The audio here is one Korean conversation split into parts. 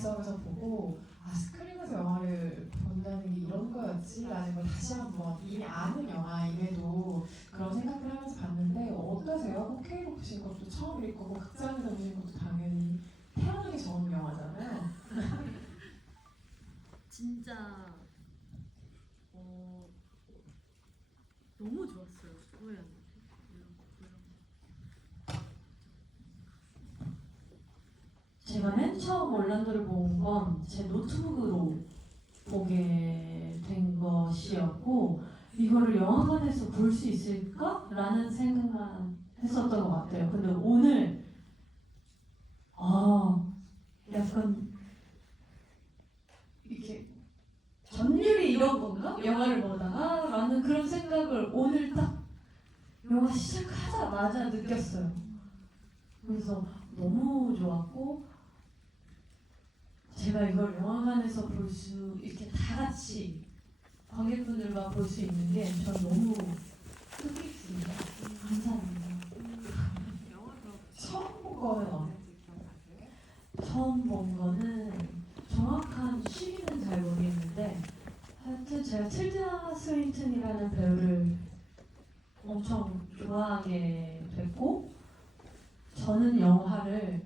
객석에서 보고 스크린에서 영화를 본다는 게 이런 거였지? 라는 걸 다시 한번 이미 아는 영화임에도 그런 생각을 하면서 봤는데 어떠세요? 호케이로 보신 것도 처음일 거고 극장에서 보신 것도 당연히 태어나기 전 영화잖아요. 진짜 너무 좋았어요. 후회한 제가 맨 처음 올란도를 본 건 제 노트북으로 보게 된 것이었고 이거를 영화관에서 볼 수 있을까? 라는 생각만 했었던 것 같아요. 근데 오늘 약간 이렇게 전율이 이런 건가? 영화를 보다가 라는 그런 생각을 오늘 딱 영화 시작하자마자 느꼈어요. 그래서 너무 좋았고 제가 이걸 영화관에서 볼 수 이렇게 다 같이 관객분들과 볼 수 있는 게 전 너무 뜻깊습니다. 감사합니다. 처음 본 거는 언제인지 기억나세요? 처음 본 거는 정확한 시기는 잘 모르겠는데 하여튼 제가 틸다 스윈튼이라는 배우를 엄청 좋아하게 됐고 저는 영화를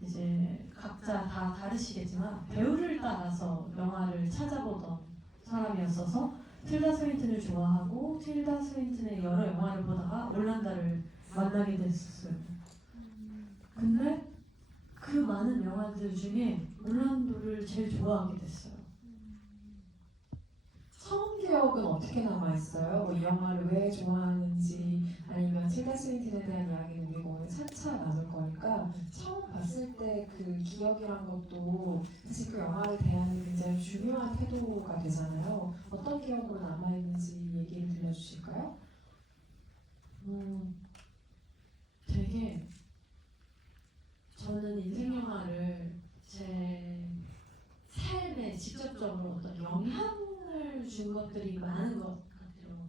이제 각자 다 다르시겠지만 배우를 따라서 영화를 찾아보던 사람이었어서 틸다 스윈튼을 좋아하고 틸다 스윈튼의 여러 영화를 보다가 올란다를 만나게 됐었어요. 근데 그 많은 영화들 중에 올란도를 제일 좋아하게 됐어요. 처음 기억은 어떻게 남아있어요? 뭐 이 영화를 왜 좋아하는지 아니면 틸다 스윈튼에 대한 이야기는 우리가 오늘 차차 나눌 거니까 처음 봤을 때 그 기억이란 것도 사실 그 영화를 대하는 굉장히 중요한 태도가 되잖아요. 어떤 기억으로 남아있는지 얘기를 들려주실까요? 되게 저는 인생 영화를 제 삶에 직접적으로 어떤 영향을 준 것들이 많은 것 같아요.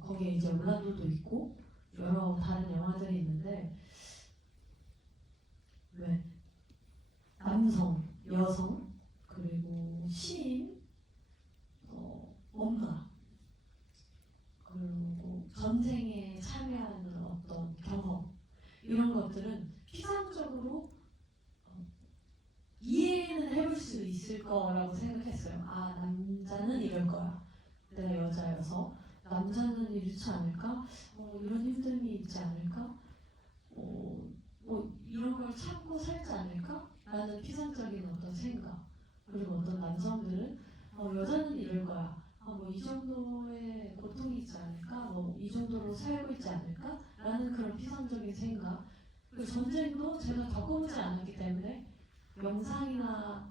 거기에 이제 올란도도 있고 여러 다른 영화들이 있는데 왜 남성, 여성 그리고 시인, 뭔가 그리고 전쟁에 참여하는 어떤 경험 이런 것들은 피상적으로 이해는 해볼 수 있을 거라고 생각했어요. 남자는 이럴 거야. 내가 여자여서 남자는 이렇지 않을까? 이런 힘듦이 있지 않을까? 이런 걸 참고 살지 않을까? 라는 피상적인 어떤 생각. 그리고 어떤 남성들은 여자는 이럴 거야. 이 정도의 고통이 있지 않을까? 이 정도로 살고 있지 않을까? 라는 그런 피상적인 생각. 그 전쟁도 제가 겪어보지 않았기 때문에 영상이나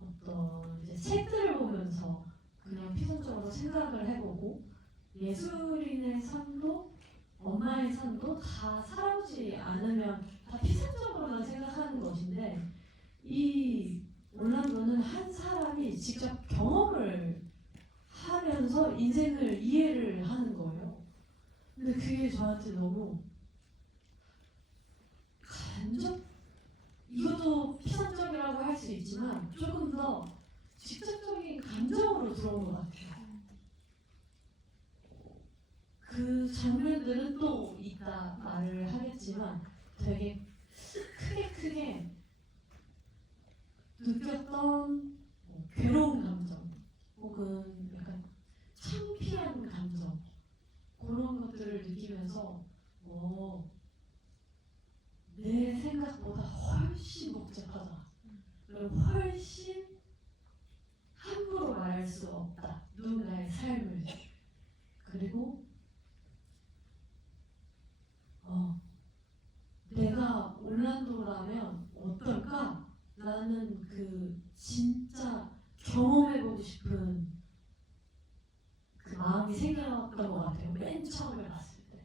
어떤 이제 책들을 보면서 그냥 피상적으로 생각을 해보고 예술인의 삶도 엄마의 삶도 다 살아보지 않으면 다 피상적으로만 생각하는 것인데 이 올란도는 한 사람이 직접 경험을 하면서 인생을 이해를 하는 거예요. 근데 그게 저한테 너무 이것도 피상적이라고 할 수 있지만 조금 더 직접적인 감정으로 들어온 것 같아요. 그 장면들은 또 이따 말을 하겠지만 되게 크게 느꼈던 괴로운 감정 혹은 약간 창피한 감정 그런 것들을 느끼면서 내 생각보다 훨씬 복잡하다. 그리고 훨씬 함부로 말할 수 없다. 누군가의 삶을. 그리고 내가 올란도라면 어떨까? 라는 그 진짜 경험해보고 싶은 그 마음이 생겼던 것 같아요. 맨 처음에 봤을 때.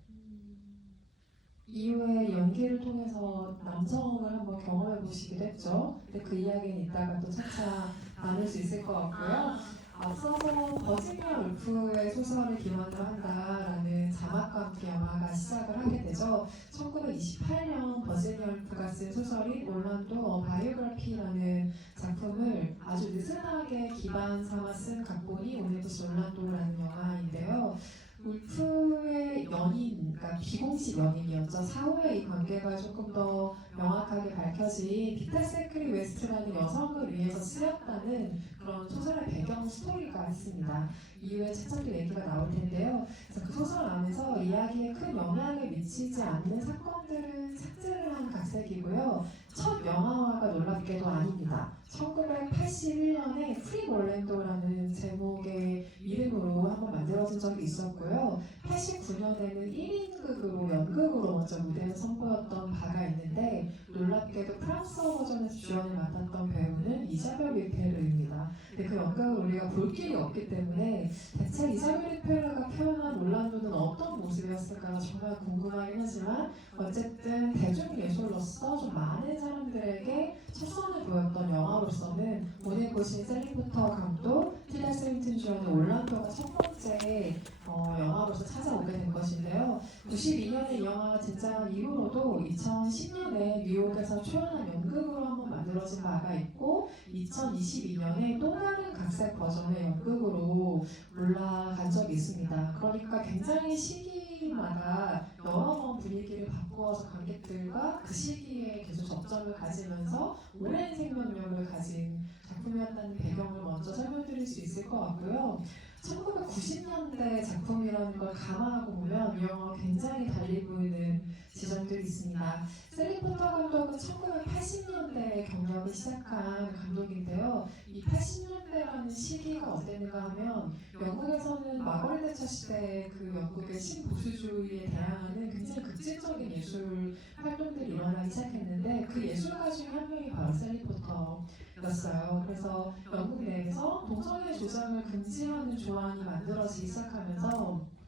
이후에 연기를 통해서 남성을 한번 경험해 보시기도 했죠. 근데 그 이야기는 이따가 또 차차 나눌 수 있을 것 같고요. 앞서서 버지니아 울프의 소설을 기원으로 한다라는 자막과 함께 영화가 시작을 하게 되죠. 1928년 버지니아 울프가 쓴 소설인 올란도 어 바이오그래피라는 작품을 아주 느슨하게 기반 삼아 쓴 각본이 오네부스 올란도라는 영화인데요. 울프의 연인, 그러니까 비공식 연인이었죠. 사후에 이 관계가 조금 더 명확하게 밝혀진 피터 세크리 웨스트라는 여성을 위해서 쓰였다는 그런 소설의 배경 스토리가 있습니다. 이후에 책장도 얘기가 나올 텐데요. 그래서 그 소설 안에서 이야기에 큰 영향을 미치지 않는 사건들은 삭제를 한 각색이고요. 첫 영화화가 놀랍게도 아닙니다. 1981년에 프리 올랜도라는 제목의 이름으로 한번 만들어진 적이 있었고요. 89년에는 1인극으로 연극으로 먼저 무대에 선보였던 바가 있는데 놀랍게도 프랑스어 버전에서 주연을 맡았던 배우는 이자벨 위페르입니다. 근데 그 연극을 우리가 볼 길이 없기 때문에 대체 이자벨 위페르가 표현한 올란도는 어떤 모습이었을까 정말 궁금하긴 하지만 어쨌든 대중예술로서 좀 많은 사람들에게 첫선을 보였던 영화로서는 오늘 보신 셀리 포터 감독, 틸다 스윈튼 주연의 올란도가 첫 번째 영화로서 찾아오게 된 것인데요. 92년에 이 영화가 등장한 이후로도 2010년에 뉴욕에서 초연한 연극으로 한번 만들어진 바가 있고 2022년에 또 다른 각색 버전의 연극으로 올라간 적이 있습니다. 그러니까 굉장히 시기마다 여러 번 분위기를 바꾸어서 관객들과 그 시기에 계속 접점을 가지면서 오랜 생명력을 가진 작품이었다는 배경을 먼저 설명드릴 수 있을 것 같고요. 1990년대 작품이라는 걸 감안하고 보면 이 영화가 굉장히 달리 보이는 지점들이 있습니다. 셀리 포터 감독은 1980년대에 경력을 시작한 감독인데요. 이 80년대라는 시기가 어땠는가 하면 영국에서는 마거릿 대처 시대의 그 영국의 신보수주의에 대항하는 굉장히 극진적인 예술 활동들이 일어나기 시작했는데 그 예술가 중에 한 명이 바로 셀리 포터였어요. 그래서 영국 내에서 동성애 조장을 금지하는 조항이 만들어지기 시작하면서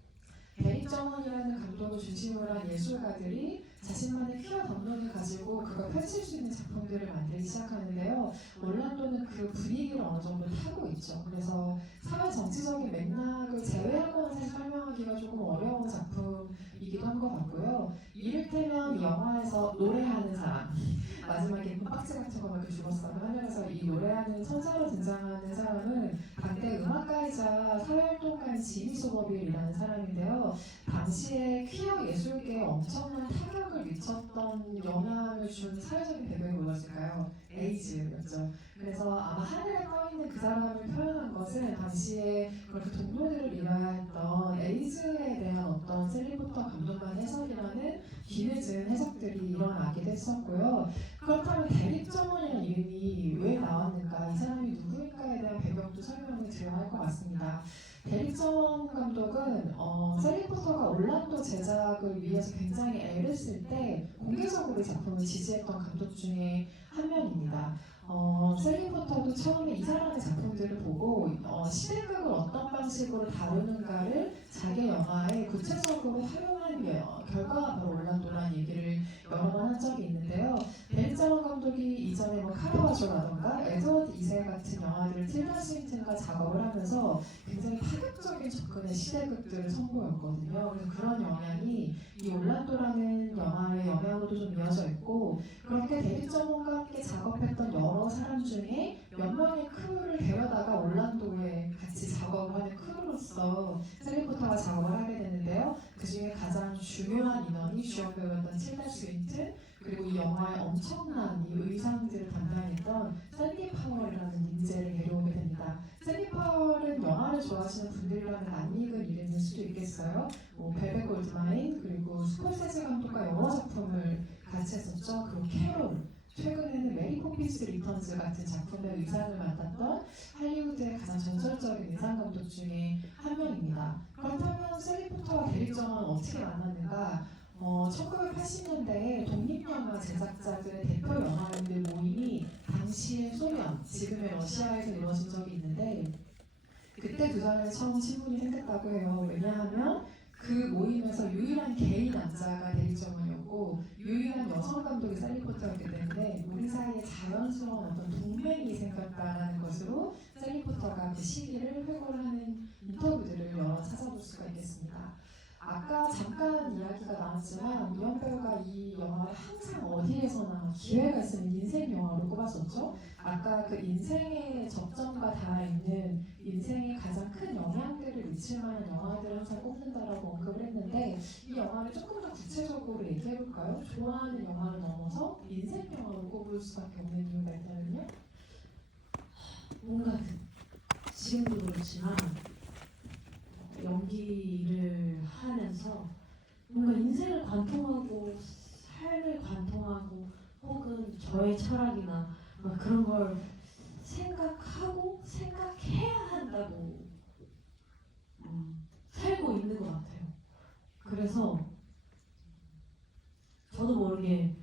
데릭 저먼이라는 감독을 중심으로 한 예술가들이 자신만의 퀴어 담론을 가지고 그걸 펼칠 수 있는 작품들을 만들기 시작하는데요. 올란도는 그 분위기를 어느 정도 타고 있죠. 그래서 사회 정치적인 맥락을 제외하고는 사실 설명하기가 조금 어려운 작품이기도 한 것 같고요. 이를테면 이 영화에서 노래하는 사람, 마지막에 박스 같은 거 이렇게 죽었어요. 하면서 이 노래하는 천사로 등장하는 사람은 당대 음악가이자 사회활동가인 지미 소버빌이라는 사람인데요. 당시에 퀴어 예술계에 엄청난 타격을 미쳤던 영향을 준 사회적인 배경이 뭐였을까요? 에이즈였죠. 그래서 아마 하늘에 떠있는 그 사람을 표현한 것은 당시에 그렇게 동료들을 이뤄야 했던 에이즈에 대한 어떤 셀리 포터 감독만의 해석이라는 뒤늦은 해석들이 일어나기도 했었고요. 그렇다면 데릭 저먼이라는 이름이 왜 나왔는가, 이 사람이 누구인가에 대한 배경도 설명을 드려야 할 것 같습니다. 데릭 저먼 감독은 셀리 포터가 올란도 제작을 위해서 굉장히 애를 쓸 때 공개적으로 이 작품을 지지했던 감독 중에 한 명입니다. 셀리 포터도 처음에 이 사람의 작품들을 보고 시대극을 어떤 방식으로 다루는가를 자기 영화에 구체적으로 활용한 결과가 바로 올란도라는 얘기를 여러 번 한 적이 있는데요. 데릭 저먼 감독이 이전에 카라바조라던가 에드워드 2세 같은 영화들을 틸다 스윈튼과 작업을 하면서 굉장히 파격적인 접근의 시대극들을 선보였거든요. 그래서 그런 영향이 이 올란도라는 영화의 영향으로도 좀 이어져 있고, 그렇게 데릭 저먼과 함께 작업했던 여러 사람 중에 몇 명의 크루를 데려다가 올란도에 같이 작업을 하는 크루로서 셀리 포터가 작업을 하게 되는데요. 그 중에 가장 중요한 인원이 주연 배우였던 틸다 스윈튼, 그리고 이 영화의 엄청난 이 의상들을 담당했던 샌디 파월이라는 인재를 데려오게 됩니다. 샌디 파월은 영화를 좋아하시는 분들이라면 안 읽은 이름일 수도 있겠어요. 벨벳 골드마인, 그리고 스콜세지 감독과 여러 작품을 같이 했었죠. 그리고 캐롤, 최근에는 메리 포핀스 리턴즈 같은 작품의 의상을 맡았던 할리우드의 가장 전설적인 의상 감독 중에 한 명입니다. 그렇다면 셀리 포터와 데릭 저먼은 어떻게 만났는가? 1980년대에 독립영화 제작자들의 대표 영화인들 모임이 당시의 소련, 지금의 러시아에서 이루어진 적이 있는데, 그때 두 사람이 처음 친분이 생겼다고 해요. 왜냐하면 그 모임에서 유일한 게이 남자가 데릭 저먼이었고 유일한 여성 감독이 셀리 포터였기 때문에 우리 사이에 자연스러운 어떤 동맹이 생겼다라는 것으로 셀리 포터가 그 시기를 회고를 하는 인터뷰들을 여러 찾아볼 수가 있겠습니다. 아까 잠깐 이야기가 나왔지만 이현 배우가 이 영화를 항상 어디에서나 기회가 있으면 인생 영화로 꼽았었죠. 아까 그 인생의 접점과 닿아있는 인생에 가장 큰 영향들을 미칠 만한 영화들을 항상 꼽는다라고 언급을 했는데 이 영화를 조금 더 구체적으로 얘기해볼까요? 좋아하는 영화를 넘어서 인생 영화로 꼽을 수밖에 없는 이유가 있다면요? 뭔가 지금도 그렇지만 연기를 하면서 뭔가 인생을 관통하고 삶을 관통하고 혹은 저의 철학이나 막 그런 걸 생각하고 생각해야 한다고 살고 있는 것 같아요. 그래서 저도 모르게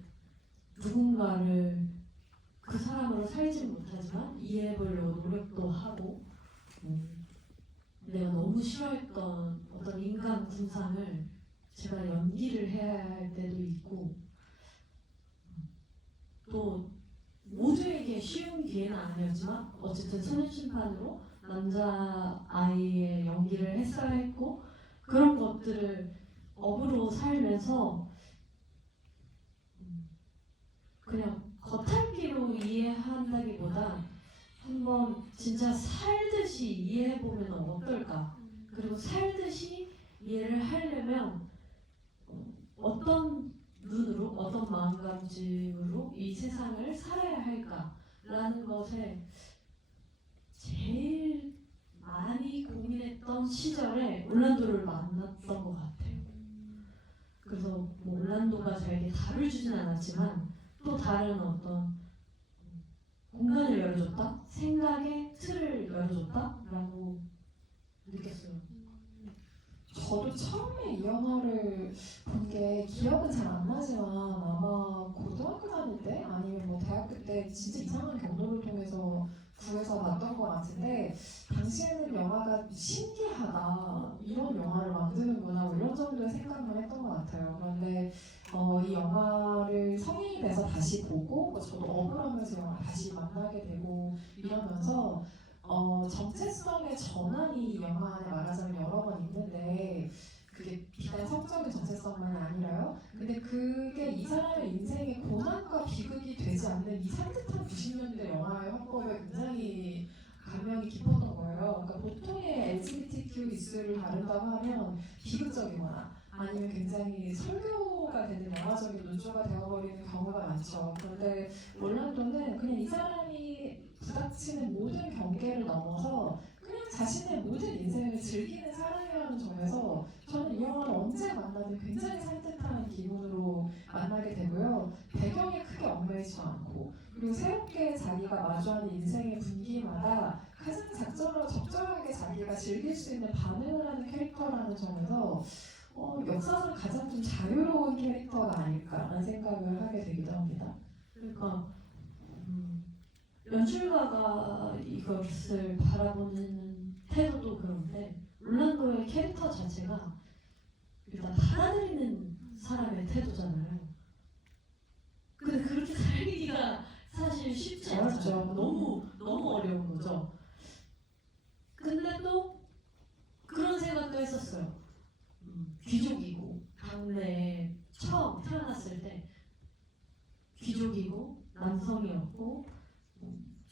누군가를 그 사람으로 살진 못하지만 이해해보려고 노력도 하고 내가 너무 싫어했던 어떤 인간 군상을 제가 연기를 해야 할 때도 있고 또 모두에게 쉬운 기회는 아니었지만 어쨌든 소년심판으로 남자 아이의 연기를 했어야 했고 그런 것들을 업으로 살면서 그냥 겉핥기로 이해한다기보다 한번 진짜 살듯이 이해해보면 어떨까? 그리고 살듯이 이해를 하려면 어떤 눈으로, 어떤 마음가짐으로 이 세상을 살아야 할까라는 것에 제일 많이 고민했던 시절에 올란도를 만났던 것 같아요. 그래서 뭐 올란도가 저에게 답을 주진 않았지만 또 다른 어떤 공간을 열어줬다? 생각의 틀을 열어줬다라고 느꼈어요. 저도 처음에 이 영화를 본 게 기억은 잘 안 나지만 아마 고등학교 다닐 때 아니면 뭐 대학교 때 진짜 이상한 경로를 통해서 구해서 봤던 것 같은데 당시에는 영화가 신기하다 이런 영화를 만드는구나 뭐 이런 정도의 생각만 했던 것 같아요. 그런데 이 영화를 성인이 돼서 다시 보고 저도 억울하면서 영화 다시 만나게 되고 이러면서 정체성의 전환이 이 영화 안에 말하자면 여러 번 있는데 그게 비단 성적인 정체성만이 아니라요. 근데 그게 이 사람의 인생의 고난과 비극이 되지 않는 이 산뜻한 90년대 영화의 화법에 굉장히 감명이 깊었던 거예요. 그러니까 보통의 LGBTQ 이슈를 다룬다고 하면 비극적이거나 아니면 굉장히 설교가 되는 영화적인 논조가 되어버리는 경우가 많죠. 그런데 롤란도는 그냥 이 사람이 부닥치는 모든 경계를 넘어서 그냥 자신의 모든 인생을 즐기는 사람이라는 점에서 저는 이 영화를 언제 만나든 굉장히 산뜻한 기분으로 만나게 되고요. 배경이 크게 얽매이지 않고 그리고 새롭게 자기가 마주하는 인생의 분기마다 가장 적절하게 자기가 즐길 수 있는 반응을 하는 캐릭터라는 점에서 역사상 가장 좀 자유로운 캐릭터가 아닐까라는 생각을 하게 되기도 합니다. 그러니까 연출가가 이것을 바라보는 태도도 그런데 올란도의 캐릭터 자체가 일단 받아들이는 사람의 태도잖아요. 근데 그렇게 살기가 사실 쉽지 않죠. 너무 어려운 거죠. 근데 또 그런 생각도 했었어요. 귀족이고 당내에 처음 태어났을 때 귀족이고 남성이었고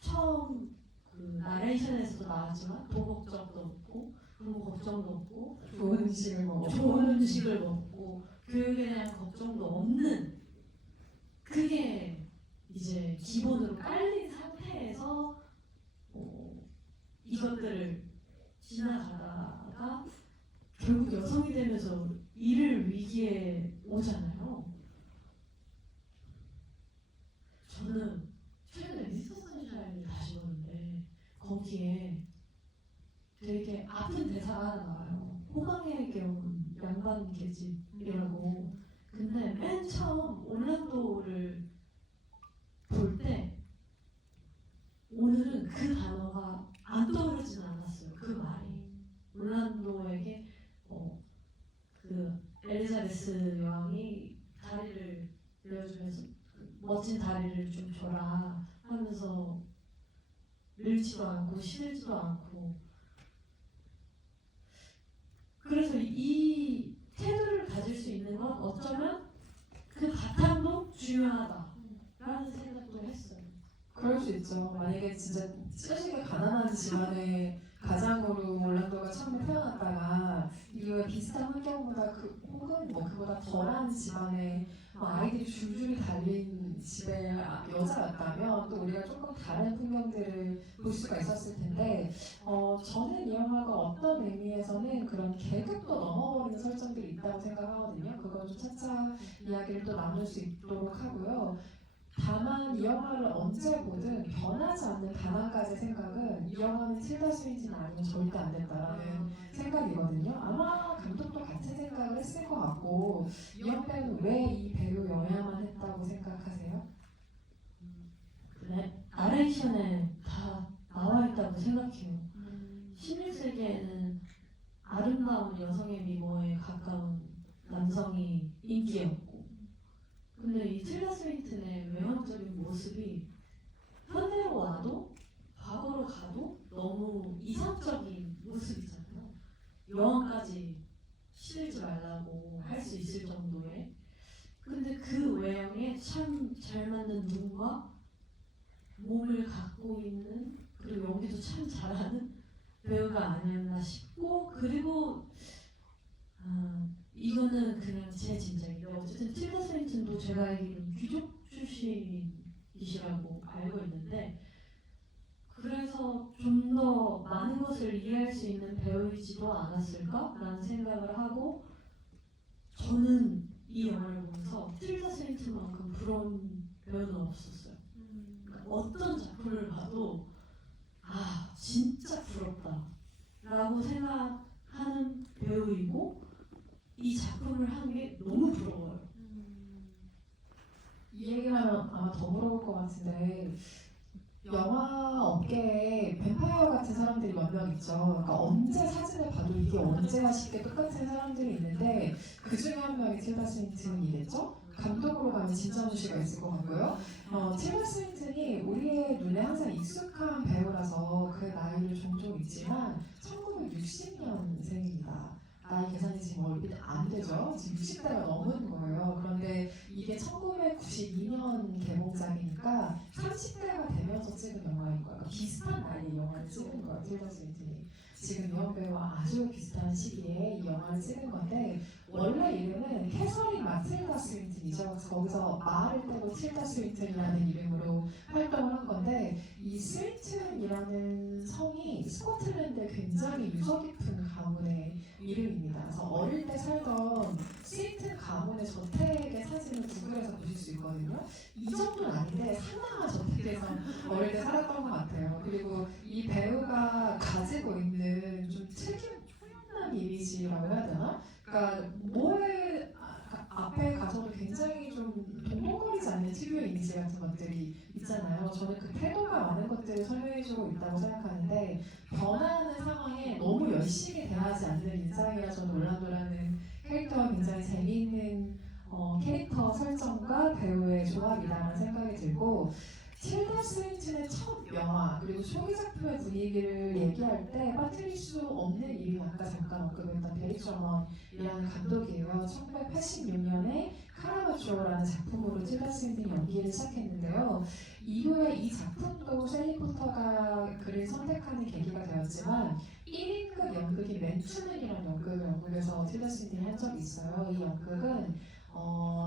처음 그 나레이션에서도 나왔지만 돈 걱정도 없고 부모 걱정도 없고 좋은 음식을 먹어. 좋은 음식을 먹고 교육에 대한 걱정도 없는 그게 이제 기본으로 깔린 상태에서 이것들을 지나가다가 결국 여성이 되면서 일을 위기에 오잖아요. 저는 최근에 미스터 선샤인을 다시 보는데 거기에 되게 아픈 대사가 하나 나와요. 호강에 겨운 양반 계집이라고. 근데 맨 처음 올란도를 볼 때 오늘은 그 단어가 안 떠오르진 않았어요. 그 말이 올란도에게 그 엘리자베스 여왕이 다리를 내어주면서 멋진 다리를 좀 줘라 하면서 늙지도 않고 시들지도 않고 그래서 이 있는 건 어쩌면 그 바탕도 중요하다라는 생각도 했어요. 그럴 수 있죠. 만약에 진짜 찌르시게 가난한 집안의 가장으로 올란도가 처음에 태어났다가 이후에 비슷한 환경보다 혹은 뭐 그보다 덜한 집안의 아이들이 줄줄이 달린 집의 여자였다면 또 우리가 조금 다른 풍경들을 볼 수가 있었을 텐데 저는 이 영화가 어떤 의미에서는 그런 계급도 넘어버리는 설정들이 있다고 생각하거든요. 그건 좀 차차 이야기를 또 나눌 수 있도록 하고요. 다만 이 영화를 언제 보든 변하지 않는 단 한 가지 생각은 이 영화는 틸다 스윈튼이 아니면 절대 안 된다라는 생각이거든요. 아마 감독도 같은 생각을 했을 것 같고 이영 배우는 왜 이 배우여야만 했다고 생각하세요? 나레이션에 다 나와 있다고 생각해요. 16세기에는 아름다운 여성의 미모에 가까운 남성이 인기였고, 근데 이 틸다 스윈튼의 외형적인 모습이 현대로 와도 과거로 가도 너무 이상적인 모습이잖아요. 여왕까지 실지 말라고 할 수 있을 정도의. 근데 그 외형에 참 잘 맞는 눈과 몸을 갖고 있는, 그리고 연기도 참 잘하는 배우가 아니었나 싶고, 그리고 이거는 그냥 제 짐작인데 어쨌든 틸다 스윈튼도 제가 알기로는 귀족 출신이시라고 알고 있는데, 그래서 좀 더 많은 것을 이해할 수 있는 배우이지도 않았을까라는 생각을 하고, 저는 이 영화를 보면서 틸다 스윈튼만큼 부러운 배우는 없었어요. 그러니까 어떤 작품을 봐도 아 진짜 부럽다 라고 생각하는 배우이고, 이 작품을 한 게 너무 부러워요. 이 얘기를 하면 아마 더 부러울 것 같은데 영화 업계에 뱀파이어 같은 사람들이 몇 명 있죠. 그러니까 언제 사진을 봐도 이게 언제야 싶게 똑같은 사람들이 있는데 그 중에 한 명이 틸다 스윈튼이겠죠? 감독으로 가면 진짜훈 씨가 있을 것 같고요. 틸다 스윈튼이 우리의 눈에 항상 익숙한 배우라서 그 나이를 종종 잊지만 1960년생입니다. 나이 계산이 지금 얼핏 안 되죠? 지금 60대가 넘은 거예요. 그런데 이게 1992년 개봉작이니까 30대가 되면서 찍은 영화인 거예요. 그러니까 비슷한 나이에 영화를 찍은 거예요, 틸다 스윈튼이. 지금 이영 배우와 아주 비슷한 시기에 이 영화를 찍은 건데 원래 이름은 캐서린 마틸다 스윈튼이죠. 그래서 거기서 말을 떼고 틸다 스윈튼이라는 이름으로 활동을 한 건데 이 스윈튼이라는 성이 스코틀랜드의 굉장히 유서 깊은 가문의 이름입니다. 그래서 어릴 때 살던 스윈튼 가문의 저택의 사진을 구글에서 보실 수 있거든요. 이 정도는 아닌데 상당한 저택에서 어릴 때 살았던 것 같아요. 그리고 이 배우가 가지고 있는 좀 특이한 초연한 이미지라고 해야 되나? 그러니까 뭐에 앞에 가서도 굉장히 좀 동동거리지 않는 특유의 이미지 같은 것들이 있잖아요. 저는 그 태도가 많은 것들을 설명해주고 있다고 생각하는데 변하는 상황에 너무 열심히 대하지 않는 인상이라 저는 올란도라는 캐릭터가 굉장히 재미있는 캐릭터 설정과 배우의 조합이다라는 생각이 들고, 틸다 스윈튼의 첫 영화 그리고 초기 작품의 분위기를 얘기할 때 빠뜨릴 수 없는 이름이 아까 잠깐 언급했던 베리 셔먼이라는 감독이에요. 1986년에 카라바초라는 작품으로 틸다 스윈튼이 연기를 시작했는데요. 이후에 이 작품도 셀리 포터가 그를 선택하는 계기가 되었지만 1인극 연극인 맨투맨이라는 연극을 영국에서 틸다 스윈튼이 한 적이 있어요. 이 연극은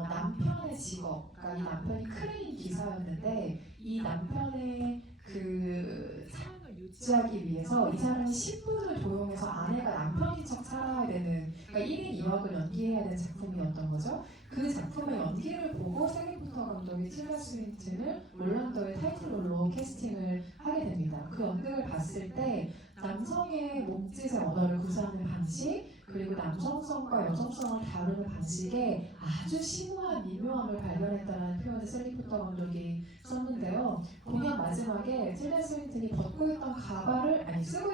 남편의 직업, 그러니까 이 남편이 크레인 기사였는데 이 남편의 그 삶을 유지하기 위해서 이 사람이 신분을 도용해서 아내가 남편인 척 살아야 되는, 그러니까 1인 2역을 연기해야 되는 작품이었던 거죠. 그 작품의 연기를 보고 셀리 포터 감독이 틸다 스윈튼을 올란도의 타이틀롤로 캐스팅을 하게 됩니다. 그 연극을 봤을 때 남성의 몸짓의 언어를 구사하는 방식, 그리고 남성성과 여성성을 다루는 방식에 아주 심오한 미묘함을 발견했다는 표현을 셀리 포터 감독이 썼는데요. 공연 마지막에 틸다 스윈튼이 쓰고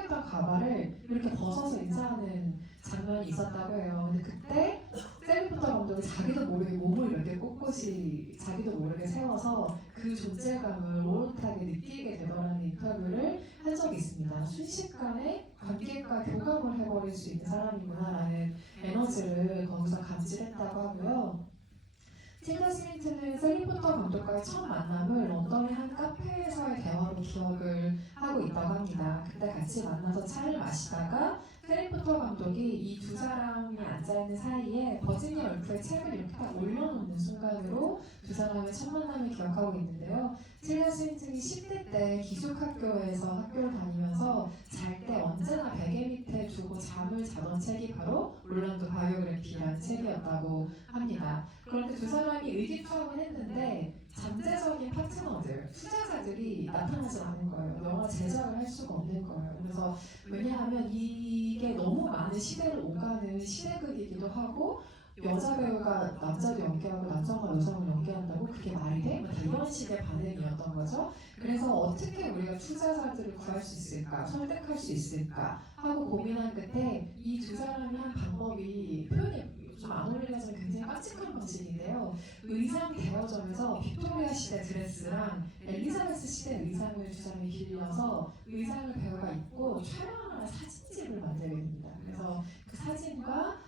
있던 가발을 이렇게 벗어서 인사하는 장면이 있었다고 해요. 근데 그때 셀리 포터 감독이 자기도 모르게 몸을 이렇게 꼿꼿이 자기도 모르게 세워서 그 존재감을 오롯하게 느끼게 되더라는 인터뷰를 한 적이 있습니다. 순식간에 관객과 교감을 해버릴 수 있는 사람이구나라는 에너지를 거기서 감지했다고 하고요. 틸다 스윈튼은 셀리 포터 감독과의 첫 만남을 런던의 한 카페에서의 대화로 기억을 하고 있다고 합니다. 그때 같이 만나서 차를 마시다가 셀리 포터 감독이 이 두 사람이 앉아있는 사이에 버지니아 울프의 책을 이렇게 딱 올려놓는 순간으로 두 사람의 첫 만남을 기억하고 있는데요. 틸다 스윈튼이 10대 때 기숙학교에서 학교를 다니면서 잘 때 언제나 베개 밑에 두고 잠을 자던 책이 바로 올란도 바이오그래피라는 책이었다고 합니다. 그런데 두 사람이 의기투합은 했는데 잠재적인 파트너들, 투자자들이 나타나지 않은 거예요. 영화 제작을 할 수가 없는 거예요. 그래서 왜냐하면 이게 너무 많은 시대를 오가는 시대극이기도 하고 여자 배우가 남자도 연기하고 남성과 여성을 연기한다고 그게 말이 돼? 뭐 이런 식의 반응이었던 거죠. 그래서 어떻게 우리가 투자자들을 구할 수 있을까, 설득할 수 있을까 하고 고민한 끝에 이 두 사람이 한 방법이 표현이 좀 안 어울리면서 굉장히 깜찍한 방식인데요. 의상 대여점에서 빅토리아 시대 드레스랑 엘리자베스 시대 의상을 두 사람이 빌려서 의상을 배우가 입고 촬영하는 사진집을 만들게 됩니다. 그래서 그 사진과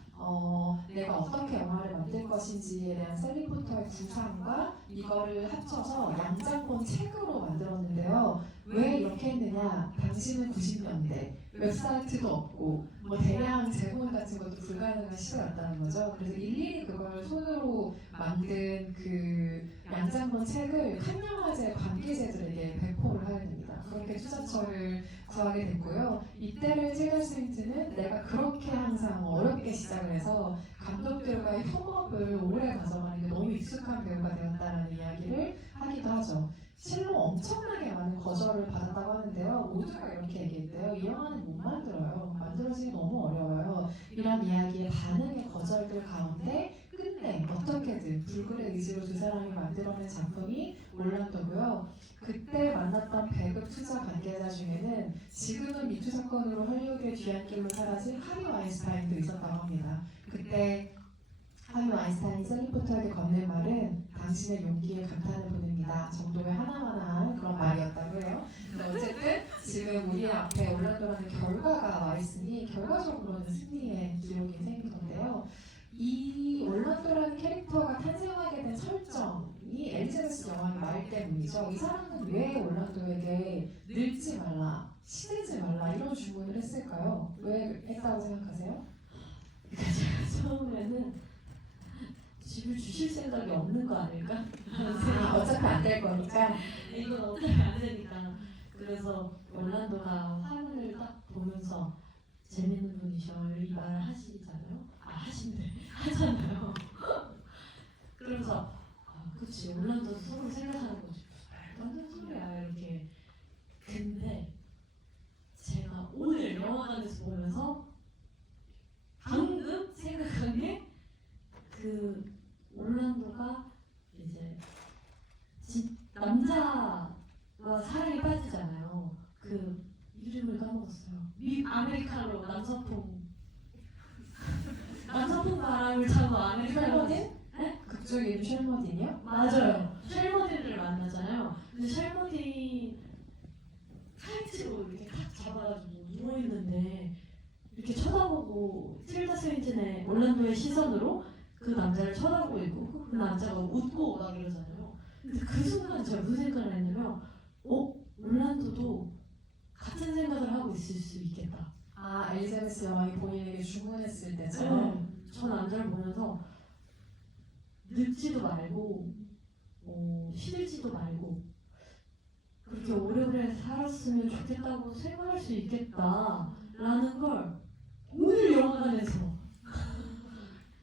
내가 어떻게 영화를 만들 것인지에 대한 셀리 포터의 구상과 이거를 합쳐서 양장본 책으로 만들었는데요. 왜 이렇게 했느냐? 당시는 90년대 웹사이트도 없고 뭐 대량 제본 같은 것도 불가능한 시대였다는 거죠. 그래서 일일이 그걸 손으로 만든 그 양장본 책을 칸영화제 관계자들에게 배포를 하게 됩니다. 그렇게 투자처를 구하게 됐고요. 이때를 틸다 스윈튼은 내가 그렇게 항상 어렵게 시작을 해서 감독들과의 협업을 오래 가져가는 게 너무 익숙한 배우가 되었다는 이야기를 하기도 하죠. 실로 엄청나게 많은 거절을 받았다고 하는데요. 모두가 이렇게 얘기했대요. 이 영화는 못 만들어요. 만들어지기 너무 어려워요. 이런 이야기의 반응의 거절들 가운데 끝내 어떻게든 불굴의 의지로 두 사람이 만들어낸 작품이 올란도고요. 그때 만났던 배급 투자 관계자 중에는 지금은 미투 사건으로 헐리우드의 뒤안길로 사라진 하리 와인스타인도 있었다고 합니다. 그때 하리 와인스타인이 셀리 포터에게 건넨 말은 당신의 용기에 감탄을 보냅니다 정도의 하나하나한 그런 말이었다고 해요. 근데 어쨌든 지금 우리 앞에 올란도라는 결과가 와 있으니 결과적으로는 승리의 기록이 생긴 건데요. 이 올란도라는 캐릭터가 탄생하게 된 설정이 엘리자베스 여왕의 말 때문이죠. 이 사람은 왜 올란도에게 늙지 말라, 시들지 말라 이런 주문을 했을까요? 왜 했다고 생각하세요? 처음에는 집을 주실 생각이 없는 거 아닐까? 어차피 안 될 거니까. 이건 어차피 안 되니까. 그래서 올란도가 화면을 딱 보면서 재밌는 분이셔 이 말을 하시잖아요. 하잖아요. 그래서 그치 올란도도 서로 생각하는 거지. 말도 안 되는 소리야 이렇게. 근데 제가 오늘 영화관에서 보면서 방금 생각한 게 그 올란도가 이제 남자가 사랑에 빠지잖아요. 그 이름을 까먹었어요. 아메리카노 남서풍 바람을 타고 아메리카노. 셜머딘? 네? 그쪽 이름 셜머딘이요? 맞아요. 셜머딘을 만나잖아요. 근데 셜머딘 타이트로 이렇게 탁 잡아가지고 누워 있는데 이렇게 쳐다보고 틸다 스윈튼의 올란도의 시선으로 그 남자를 쳐다보고 있고 그 남자가 웃고 막 이러잖아요. 근데 그 순간 제가 무슨 생각을 했냐면 올란도도 같은 생각을 하고 있을 수 있겠다. 아, 엘리자베스 여왕이 본인에게 주문했을 때죠. 저 남자를 보면서 늙지도 말고 시들지도 말고 그렇게 오래오래 살았으면 좋겠다고 생각할 수 있겠다라는 걸 오늘 영화관에서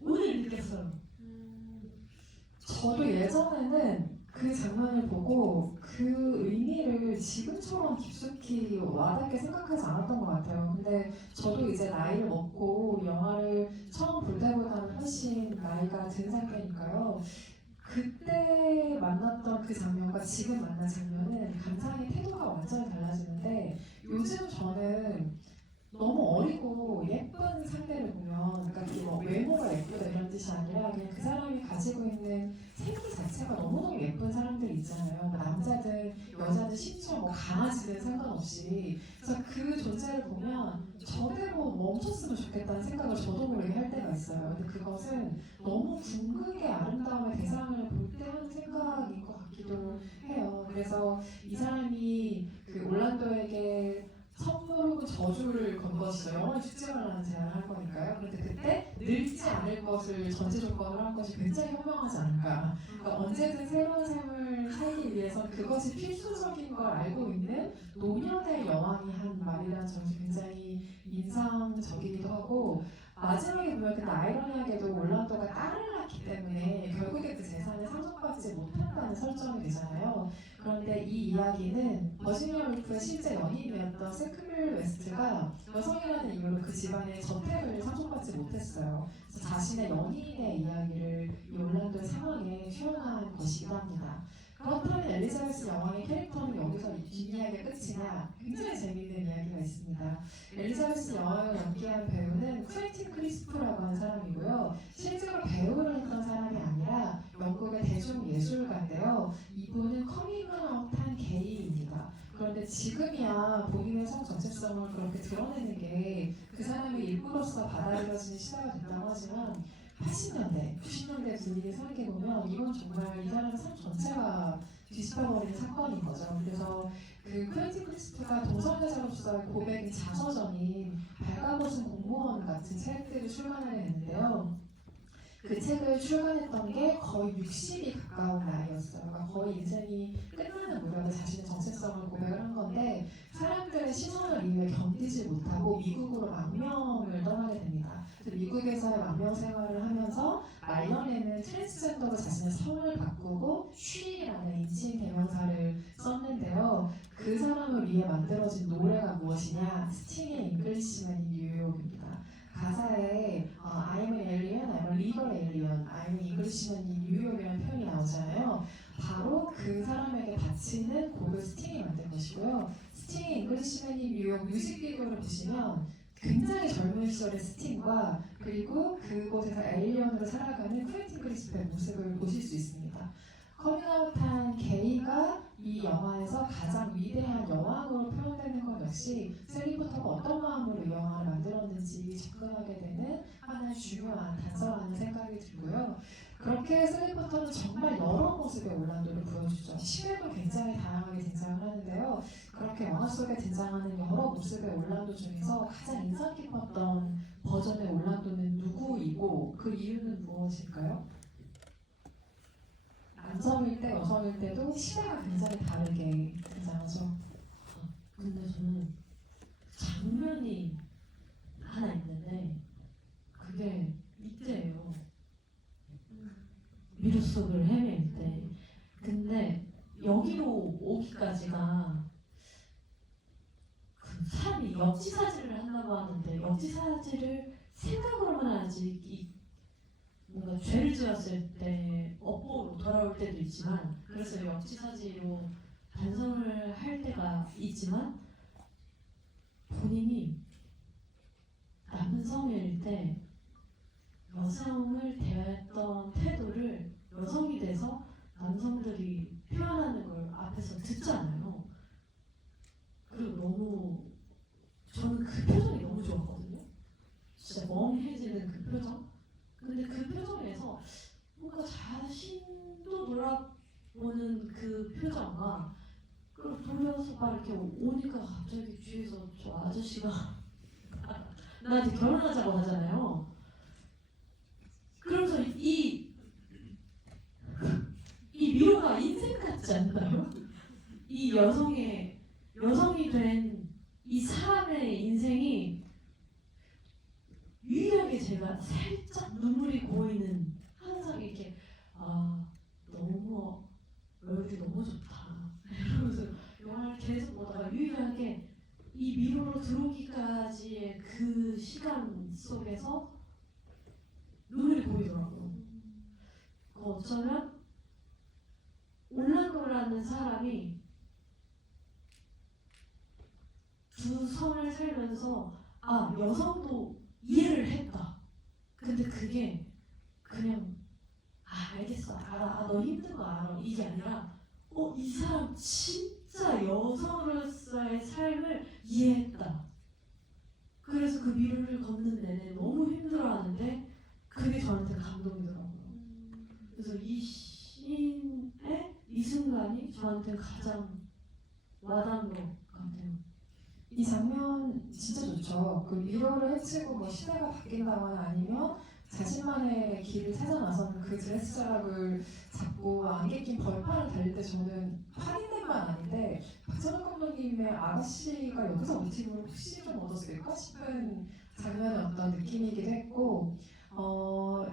오늘 느꼈어요. 저도 예전에는 그 장면을 보고 그 의미를 지금처럼 깊숙이 와닿게 생각하지 않았던 것 같아요. 근데 저도 이제 나이를 먹고 영화를 처음 볼 때보다는 훨씬 나이가 든 상태니까요. 그때 만났던 그 장면과 지금 만난 장면은 감상의 태도가 완전히 달라지는데 요즘 저는 너무 어리고 예쁜 상대를 보면, 그러니까 이게 뭐 외모가 예쁘다 이런 뜻이 아니라 그냥 그 사람이 가지고 있는 생기 자체가 너무너무 예쁜 사람들이 있잖아요. 뭐 남자든 여자든 심지어 뭐 강아지든 상관없이. 그래서 그 존재를 보면 저대로 멈췄으면 좋겠다는 생각을 저도 모르게 할 때가 있어요. 근데 그것은 너무 궁극의 아름다움의 대상을 볼 때 하는 생각인 것 같기도 해요. 그래서 이 사람이 그 올란도에게 선물 혹은 저주를 건 것이죠. 영원히 죽지 말라는 제안을 할 거니까요. 그런데 그때 늙지 않을 것을 전제 조건을 한 것이 굉장히 현명하지 않을까. 그러니까 언제든 새로운 삶을 살기 위해서 그것이 필수적인 걸 알고 있는 노년의 여왕이 한 말이라는 점이 굉장히 인상적이기도 하고, 마지막에 보면 근데 아이러니하게도 올란도가 딸을 낳기 때문에 결국에 그 재산을 상속받지 못한다는 설정이 되잖아요. 그런데 이 이야기는 버지니아 울프의 실제 연인이었던 세크밀 웨스트가 여성이라는 이유로 그 집안의 저택을 상속받지 못했어요. 그래서 자신의 연인의 이야기를 이 올란도의 상황에 표현한 것이기도 합니다. 그렇다면 엘리자베스 여왕의 캐릭터는 여기서 뒷이야기가 끝이냐? 굉장히 재미있는 이야기가 있습니다. 엘리자베스 여왕을 연기한 배우는 퀸틴 크리스프라고 하는 사람이고요. 실제로 배우를 했던 사람이 아니라 영국의 대중예술가인데요. 이분은 커밍아웃한 게이입니다. 그런데 지금이야 본인의 성 정체성을 그렇게 드러내는 게 그 사람의 일부로서 받아들여지는 시대가 됐다고 하지만 80년대, 90년대 분위기에 생각해보면 이건 정말 이 사람의 삶 전체가 뒤집어버리는 사건인 거죠. 그래서 그 퀸틴 크리스프가 동성애자로서의 고백인 자서전인 발가벗은 공무원 같은 책들을 출간하게 됐는데요. 그 책을 출간했던 게 거의 60이 가까운 나이였어요. 그러니까 거의 인생이 끝나는 무렵에 자신의 정체성을 고백을 한 건데, 사람들의 시선을 이후에 견디지 못하고 미국으로 망명을 떠나게 됩니다. 미국에서의 망명 생활을 하면서 말년에는 트랜스젠더로 자신의 성을 바꾸고 쉬라는 인칭 대명사를 썼는데요. 그 사람을 위해 만들어진 노래가 무엇이냐? 스팅의 잉글리시맨 뉴욕입니다. 가사에 I'm an alien, I'm a legal alien, I'm an Englishman in New York이라는 표현이 나오잖아요. 바로 그 사람에게 바치는 곡을 스팅이 만든 것이고요. 스팅의 Englishman in New York 뮤직비디오를 보시면 굉장히 젊은 시절의 스팅과 그리고 그곳에서 에일리언으로 살아가는 퀸틴 크리스프의 모습을 보실 수 있습니다. 커밍아웃한 게이가 이 영화에서 가장 위대한 여왕으로 표현되는 것 역시 셀리 포터가 어떤 마음으로 이 영화를 만들었는지 접근하게 되는 하나의 중요한 단서라는 생각이 들고요. 그렇게 셀리 포터는 정말 여러 모습의 올란도를 보여주죠. 시백은 굉장히 다양하게 등장을 하는데요. 그렇게 영화 속에 등장하는 여러 모습의 올란도 중에서 가장 인상 깊었던 버전의 올란도는 누구이고 그 이유는 무엇일까요? 남성일 때, 여성일 때도 시대가 굉장히 다르게 등장하죠. 근데 저는 장면이 하나 있는데 그게 이때예요. 미로 속을 헤맬 때. 근데 여기로 오기까지가 그 사람이 역지사지를 한다고 하는데 역지사지를 생각으로만 하지 뭔가 죄를 지었을 때 업보로 돌아올 때도 있지만 그래서 역지사지로 반성을 할 때가 있지만 본인이 남성일 때 여성을 대했던 태도를 여성이 돼서 남성들이 표현하는 걸 앞에서 듣잖아요. 그리고 너무 저는 그 표정이 너무 좋았거든요. 진짜 멍해지는 그 표정. 근데 그 표정에서 뭔가 자신도 돌아보는 그 표정과 그리고 돌려서 막 이렇게 오니까 갑자기 뒤에서 저 아저씨가 나한테 결혼하자고 하잖아요. 그러면서 이 미로가 인생 같지 않나요? 이 여성이 된 이 사람의 인생이 유일하게 제가 살짝 눈물이 고이는 항상 이렇게 너무 얼굴이 너무 좋다 이러면서 영화를 계속 보다가 유일하게 이 미로로 들어오기까지의 그 시간 속에서 눈물이 고이더라고요. 어쩌면 올란도라는 사람이 두 성을 살면서 아 여성도 이해를 했다. 근데 그게 그냥 아 알겠어 알아 아, 너 힘든 거 알아 이게 아니라 이 사람 진짜 여성으로서의 삶을 이해했다. 그래서 그 미로를 걷는 내내 너무 힘들어하는데 그게 저한테 감동이더라고요. 그래서 이 시인의 이 순간이 저한테 가장 와닿은 것 같아요. 이 장면 진짜 좋죠. 그 미로를 헤치고 뭐 시대가 바뀐다거나 아니면 자신만의 길을 찾아 나서는 그 드레스 자락을 잡고 안개 낀 벌판을 달릴 때 저는 한인들만 아닌데 박찬욱 감독님의 아가씨가 여기서 모티브를 혹시 좀 얻었을까 싶은 장면의 어떤 느낌이기도 했고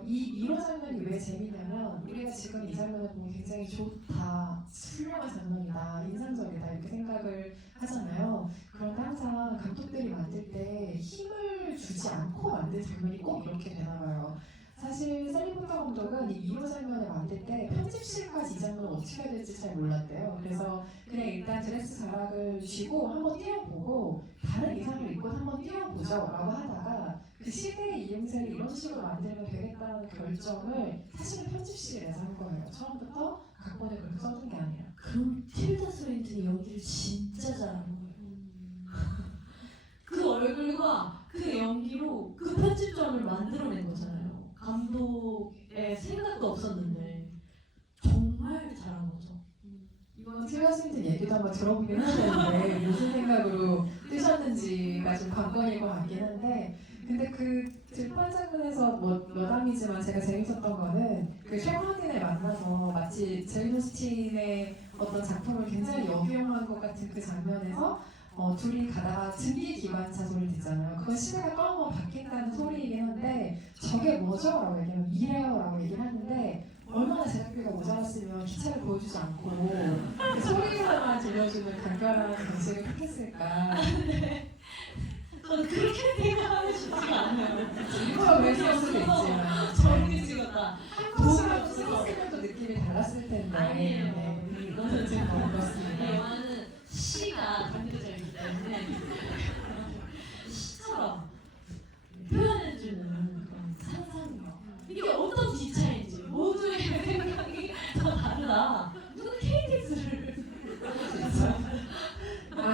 이 미로 장면이 왜 재미냐면 우리가 지금 이 장면을 보면 굉장히 좋다, 훌륭한 장면이다, 인상적이다 이렇게 생각을 하잖아요. 그런데 항상 감독들이 만들 때 힘을 주지 않고 만든 장면이 꼭 이렇게 되나 봐요. 사실 셀리 포터 감독은 이 미로 장면을 만들 때 편집실까지 이 장면을 어떻게 해야 될지 잘 몰랐대요. 그래서 그냥 일단 드레스 자락을 쥐고 한번 띄워보고 다른 의상을 입고 한번 띄워보죠 라고 하다가 그 시대의 이음새를 이런 식으로 만들면 되겠다는 결정을 사실은 편집실에서 한 거예요. 처음부터 각본에 그렇게 써둔 게 아니라. 그럼 틸다 스윈튼이 연기를 진짜 잘하는 거예요. 그 얼굴과 그 연기로 그 편집점을 만들어낸 거잖아요. 감독의 생각도 없었는데 정말 잘한 거죠. 이건 틸다 스윈튼 얘기도 한번 들어보긴 해야 되는데 무슨 생각으로 뜨셨는지가 좀 관건일 것 같긴 한데 근데 그 들판 장면에서 뭐 여담이지만 제가 재밌었던 거는 그 셰퍼딘을 만나서 마치 제인 오스틴의 어떤 작품을 굉장히 역이용한 것 같은 그 장면에서 둘이 가다가 증기 기관차 소리를 듣잖아요. 그건 시대가 또 한 번 바뀐다는 소리이긴 한데 저게 뭐죠? 라고 얘기하면 이래요 라고 얘기를 하는데 얼마나 제작비가 모자랐으면 기차를 보여주지 않고 그 소리로만 들려주는 간결한 방식을 택했을까. 저는 그렇게 생각하고 싶지가 않아요. 일부러 그랬을 수도 있지만 저렇게 찍었다. 한국식으로 찍었으면 또 느낌이 달랐을 텐데. 아니에요. 네. 이거는 지금 너무 이 그렇습니다. 영화는 시가 담겨져 있기 때문에 시처럼 표현해주는 그런 상상력. 이게 어떤 기차인지 모두의 생각이 다 다르다. 누가 KTX를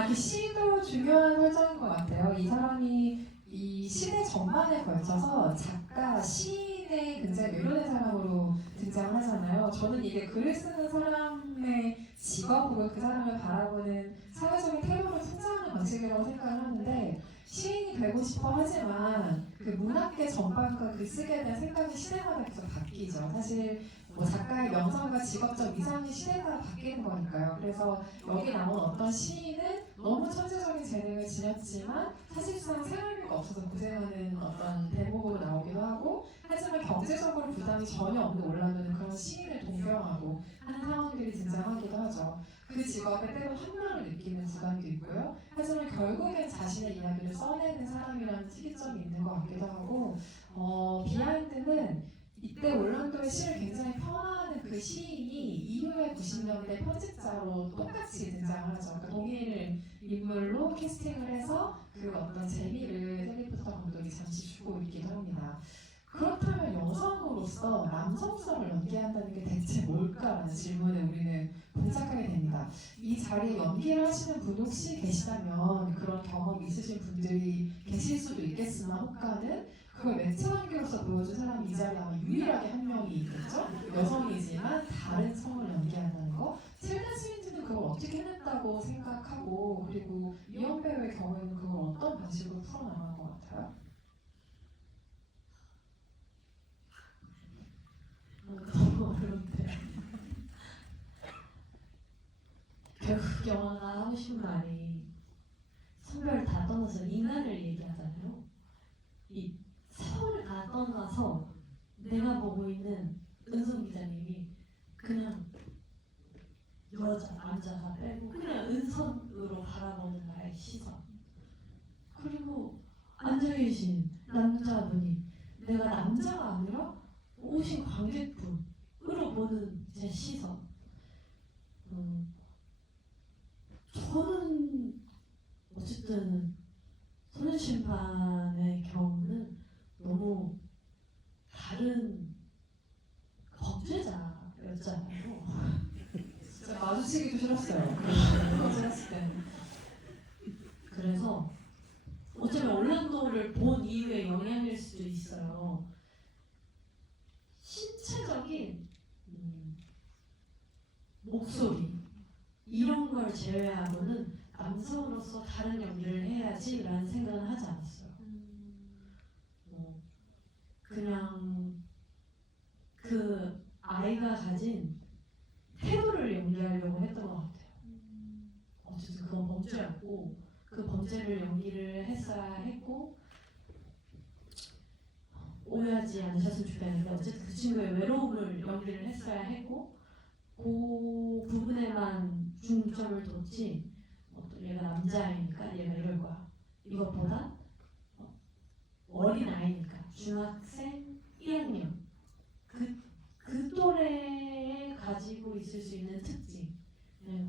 그 시도 중요한 설정인 것 같아요. 이 사람이 이 시대 전반에 걸쳐서 작가, 시인의 굉장히 매료된 사람으로 등장을 하잖아요. 저는 이게 글을 쓰는 사람의 직업으로 그 사람을 바라보는 사회적인 태도를 풍자하는 방식이라고 생각을 하는데 시인이 되고 싶어 하지만 그 문학계 전반과 글쓰기에 대한 생각이 시대마다 계속 바뀌죠. 사실 뭐 작가의 명성과 직업적 위상이 시대마다 바뀌는 거니까요. 그래서 여기 나온 어떤 시인은 너무 천재적인 재능을 지녔지만 사실상 생활비가 없어서 고생하는 어떤 대목으로 나오기도 하고 하지만 경제적으로 부담이 전혀 없는 올라오는 그런 시인을 동경하고 하는 상황들이 등장하기도 하죠. 그 직업에 때론 한명을 느끼는 구간도 있고요. 하지만 결국엔 자신의 이야기를 써내는 사람이라는 특이점이 있는 것 같기도 하고 비하인드는 이때 올란도의 시를 굉장히 폄하하는 그 시인이 이후에 90년대 편집자로 똑같이 등장을 하죠. 그러니까 동일 인물로 캐스팅을 해서 그 어떤 재미를 셀리 포터 감독이 잠시 주고 있기도 합니다. 그렇다면 여성으로서 남성성을 연기한다는 게 대체 뭘까라는 질문에 우리는 봉착하게 됩니다. 이 자리에 연기를 하시는 분 혹시 계시다면 그런 경험 있으신 분들이 계실 수도 있겠으나 혹가는 그걸 매체 관계로서 보여준 사람이 이 자리에 아마 유일하게 한 명이 있겠죠? 여성이지만 다른 성을 연기한다는 거. 틸다 스윈튼은 그걸 어떻게 해냈다고 생각하고 그리고 이현 배우의 경우에는 그걸 어떤 방식으로 풀어나간 것 같아요? 너무 어려운데. 결국 영화가 하고 싶은 말이 성별을 다 떠나서 인간을 얘기하잖아요. 이 성을 다 떠나서 내가 보고 있는 은성 기자님이 그냥 여자, 남자 다 빼고 그냥 은선으로 바라보는 나의 시선. 그리고 앉아계신 남자분이 내가 남자가 아니라 오신 관객분으로 보는 제 시선. 저는 어쨌든 소년심판의 경우는 너무 다른 범죄자였잖아요. 진짜 마주치기도 싫었어요. 찍었을 때는. 그래서 어쩌면 올란도를 본 이유의 영향일 수도 있어요. 신체적인 목소리 이런 걸 제외하고는 남성으로서 다른 연기를 해야지라는 생각은 하지 않았어요. 그냥 그 아이가 가진 태도를 연기하려고 했던 것 같아요. 어쨌든 그건 범죄였고 그 범죄를 연기를 했어야 했고 오해하지 않으셨으면 좋겠는데 어쨌든 그 친구의 외로움을 연기를 했어야 했고 그 부분에만 중점을 뒀지 또 얘가 남자아이니까 얘가 이럴 거야. 이것보다 어린 아이니까 중학생 1학년 그 또래에 가지고 있을 수 있는 특징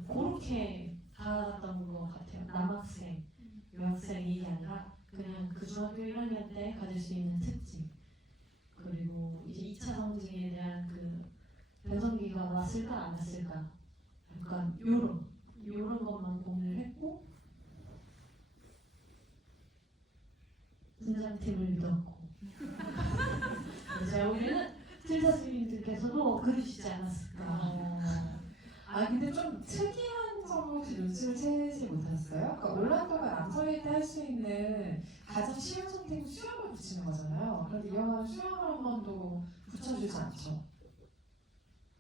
그렇게 다가갔던 것 같아요. 남학생, 여학생이 이게 아니라 그냥 그 중학교 1학년 때 가질 수 있는 특징 그리고 이제 2차 성징에 대한 그 변성기가 왔을까 안 왔을까 약간 요런 것만 고민을 했고 분장팀을 믿었고 이제 우리는 tilda 스윈님들께서도 그러시지 않았을까. 근데 좀 특이한 점을 혹시 눈치를 채지 못했어요? 그러니까 올란도가 남성일 때 할 수 있는 가장 쉬운 선택은 수염을 붙이는 거잖아요. 그런데 이 영화는 수염을 한 번도 붙여주지 않죠.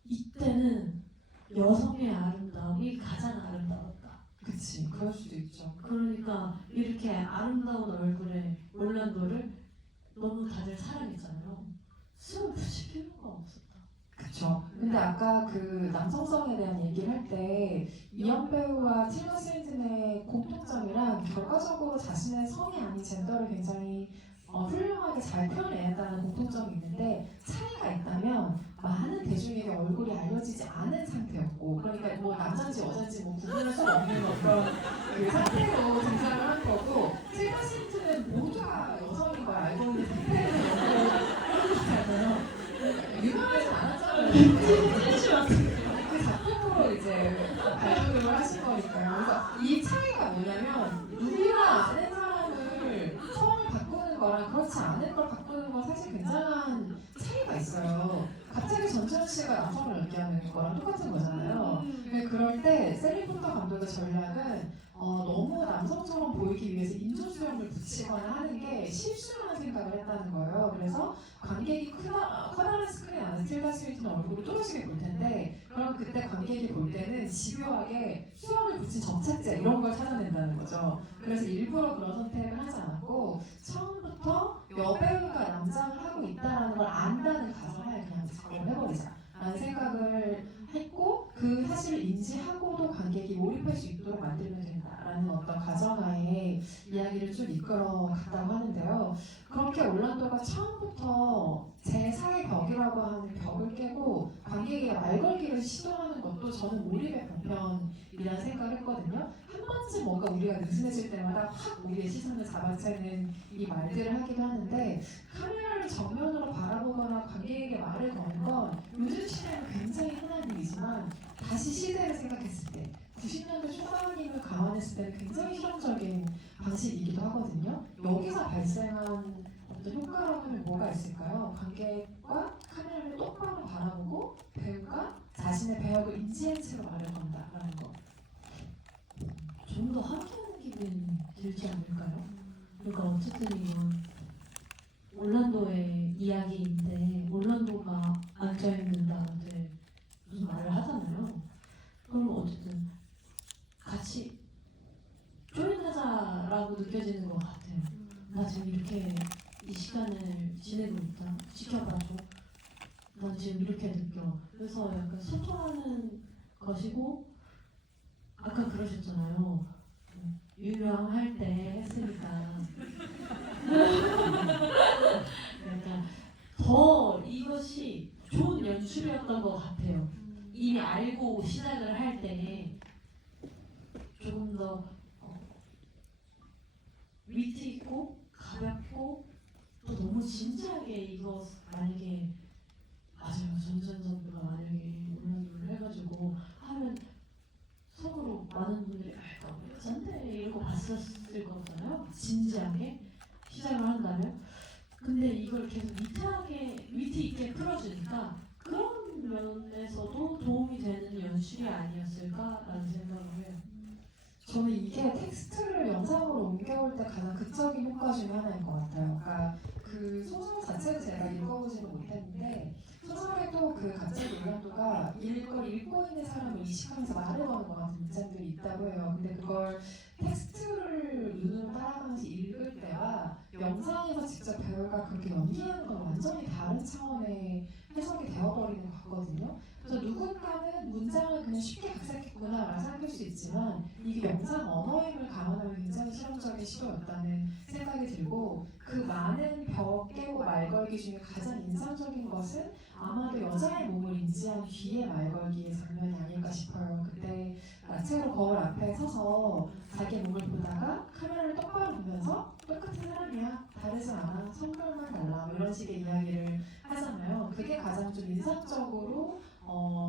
이때는 여성의 아름다움이 가장 아름다웠다. 그치, 그럴 수도 있죠. 그러니까 이렇게 아름다운 얼굴의 올란도를 너무 다들 사랑했잖아요. 수염 붙일 필요가 없었다. 그쵸. 근데 아까 그 남성성에 대한 얘기를 할 때 이연 배우와 틸다 스윈튼의 공통점이랑 결과적으로 자신의 성이 아닌 젠더를 굉장히 훌륭하게 잘 표현해냈다는 공통점이 있는데 차이가 있다면 많은 대중에게 얼굴이 알려지지 않은 상태였고 그러니까 뭐 남자인지 여자인지 뭐 구분할 수 없는 어떤 그 상태로 등장을 한 거고 틸다 스윈튼은 모두가 여성인 걸 알고 있는 상태에서 연기를 유명하지 않았잖아요. 그 작품으로 이제 발표를 하신 거니까요. 그래서 이 차이가 뭐냐면 우리가 아는 사람을 처음 바꾸는 거랑 그렇지 않은 걸 바꾸는 건 사실 굉장한 차이가 있어요. 갑자기 전지현 씨가 남성을 연기하는 거랑 똑같은 거잖아요. 근데 그럴 때 셀리 폰더 감독의 전략은 너무 남성처럼 보이기 위해서 인조수염을 붙이거나 하는 게 실수라는 생각을 했다는 거예요. 그래서 관객이 커다란 스크린 안에 틸다 스윈튼 얼굴을 뚜렷하게 볼 텐데 그럼 그때 관객이 볼 때는 집요하게 수염을 붙인 접착제 이런 걸 찾아낸다는 거죠. 그래서 일부러 그런 선택을 하지 않았고 처음부터 여배우가 남장을 하고 있다는 걸 안다는 가정하에 그냥 작업을 해버리자 라는 생각을 했고 그 사실을 인지하고도 관객이 몰입할 수 있도록 만들면 된다라는 어떤 가정하에 이야기를 좀 이끌어 갔다고 하는데요. 그렇게 올란도가 처음부터 제4의 벽이라고 하는 벽을 깨고 관객에게 말 걸기를 시도하는 것도 저는 몰입의 보편이라는 생각을 했거든요. 한 번쯤 뭔가 우리가 느슨해질 때마다 확 우리의 시선을 잡아채는 이 말들을 하기도 하는데 카메라를 정면으로 바라보거나 관객에게 말을 거는 건 요즘 시대는 굉장히 흔한 일이지만 다시 시대를 생각했을 때 90년대 초반임을 감안했을 때는 굉장히 실험적인 방식이기도 하거든요. 여기서 발생한 어떤 효과라고 하면 뭐가 있을까요? 관객과 카메라를 똑바로 바라보고 배우가 자신의 배역을 인지한 채로 말을 건다라는 거. 좀 더 함께하는 기분이 들지 않을까요? 그러니까 어쨌든 이건 올란도의 이야기인데 올란도가 앉아있는 나한테 무슨 말을 하잖아요. 그럼 어쨌든 같이 조인하자라고 느껴지는 것 같아요. 나 지금 이렇게 이 시간을 지내고 있다. 지켜봐줘. 난 지금 이렇게 느껴. 그래서 약간 소통하는 것이고 아까 그러셨잖아요. 유명할 때 했으니까 그러니까 더 이것이 좋은 연출이었던 것 같아요. 이미 알고 시작을 할 때 조금 더 위트 있고 가볍고 또 너무 진지하게 이거 만약에 맞아요. 전전 선배가 만약에 올라도를 해가지고 하면 속으로 많은 분들이 아 너무 여잔데 이러고 봤었을 거잖아요. 진지하게 시작을 한다면. 근데 이걸 계속 위트 있게 풀어주니까 그런 면에서도 도움이 되는 연출이 아니었을까라는 생각을 해요. 저는 이게 텍스트를 영상으로 옮겨올 때 가장 극적인 효과 중에 하나인 것 같아요. 그러니까 그 소설 자체를 제가 읽어보지는 못했는데 소설에 또 그 갑자기 올란도가 이걸 읽고 있는 사람을 의식하면서 말해보는 것 같은 문장들이 있다고 해요. 근데 그걸 텍스트를 눈으로 따라가면서 읽을 때와 영상에서 직접 배우가 그렇게 연기하는 건 완전히 다른 차원의 해석이 되어버리는 것 같거든요. 그래서 누군가는 문장을 그냥 쉽게 각색했구나라고 생각할 수 있지만 이게 영상 언어의 힘을 감안하면 굉장히 실험적인 시도였다는 생각이 들고 그 많은 벽 깨고 말 걸기 중에 가장 인상적인 것은 아마도 여자의 몸을 인지한 뒤의 말 걸기의 장면이 아닐까 싶어요. 그때 라체로 거울 앞에 서서 자기의 몸을 보다가 카메라를 똑바로 보면서 똑같은 사람이야, 다르지 않아, 성별만 달라 뭐 이런 식의 이야기를 하잖아요. 그게 가장 좀 인상적으로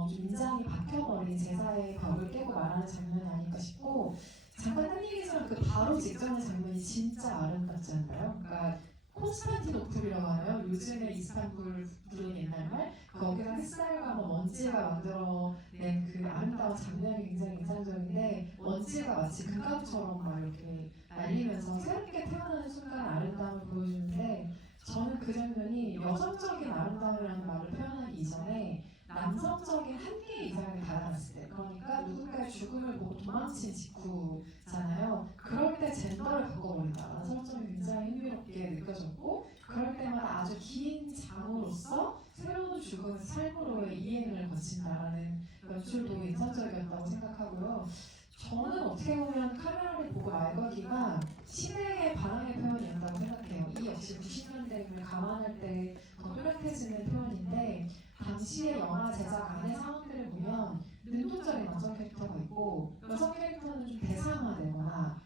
좀 인상이 박혀버린 제사의 벽을 깨고 말하는 장면이 아닐까 싶고 잠깐 딴 얘기지만 그 바로 직전의 장면이 진짜 아름답지 않나요? 그러니까 콘스탄티노플이라고 하나요? 요즘에 이스탄불 부르는 옛날 말 거기서 햇살과 먼지가 만들어낸 그 아름다운 장면이 굉장히 인상적인데 먼지가 마치 금강처럼 막 이렇게 날리면서 새롭게 태어나는 순간 아름다움을 보여주는데 저는 그 장면이 여성적인 아름다움이라는 말을 표현하기 이전에 남성적인 한계 이상을 달아났을 때 그러니까 누군가의 죽음을 보고 도망친 직후잖아요. 그럴 때 젠더를 바꿔버린다라는 설정이 굉장히 흥미롭게 느껴졌고 그럴 때마다 아주 긴 장으로서 새로운 죽음의 삶으로의 이행을 거친다라는 연출도 인상적이었다고 생각하고요. 저는 어떻게 보면 카메라를 보고 말 걸기가 시대의 반항의 표현이었다고 생각해요. 이 역시 90년대임을 감안할 때 더 뚜렷해지는 표현인데 당시의 영화 제작 안의 상황들을 보면 능동적인 남성 캐릭터가 있고 여성 캐릭터는 좀 대상화되거나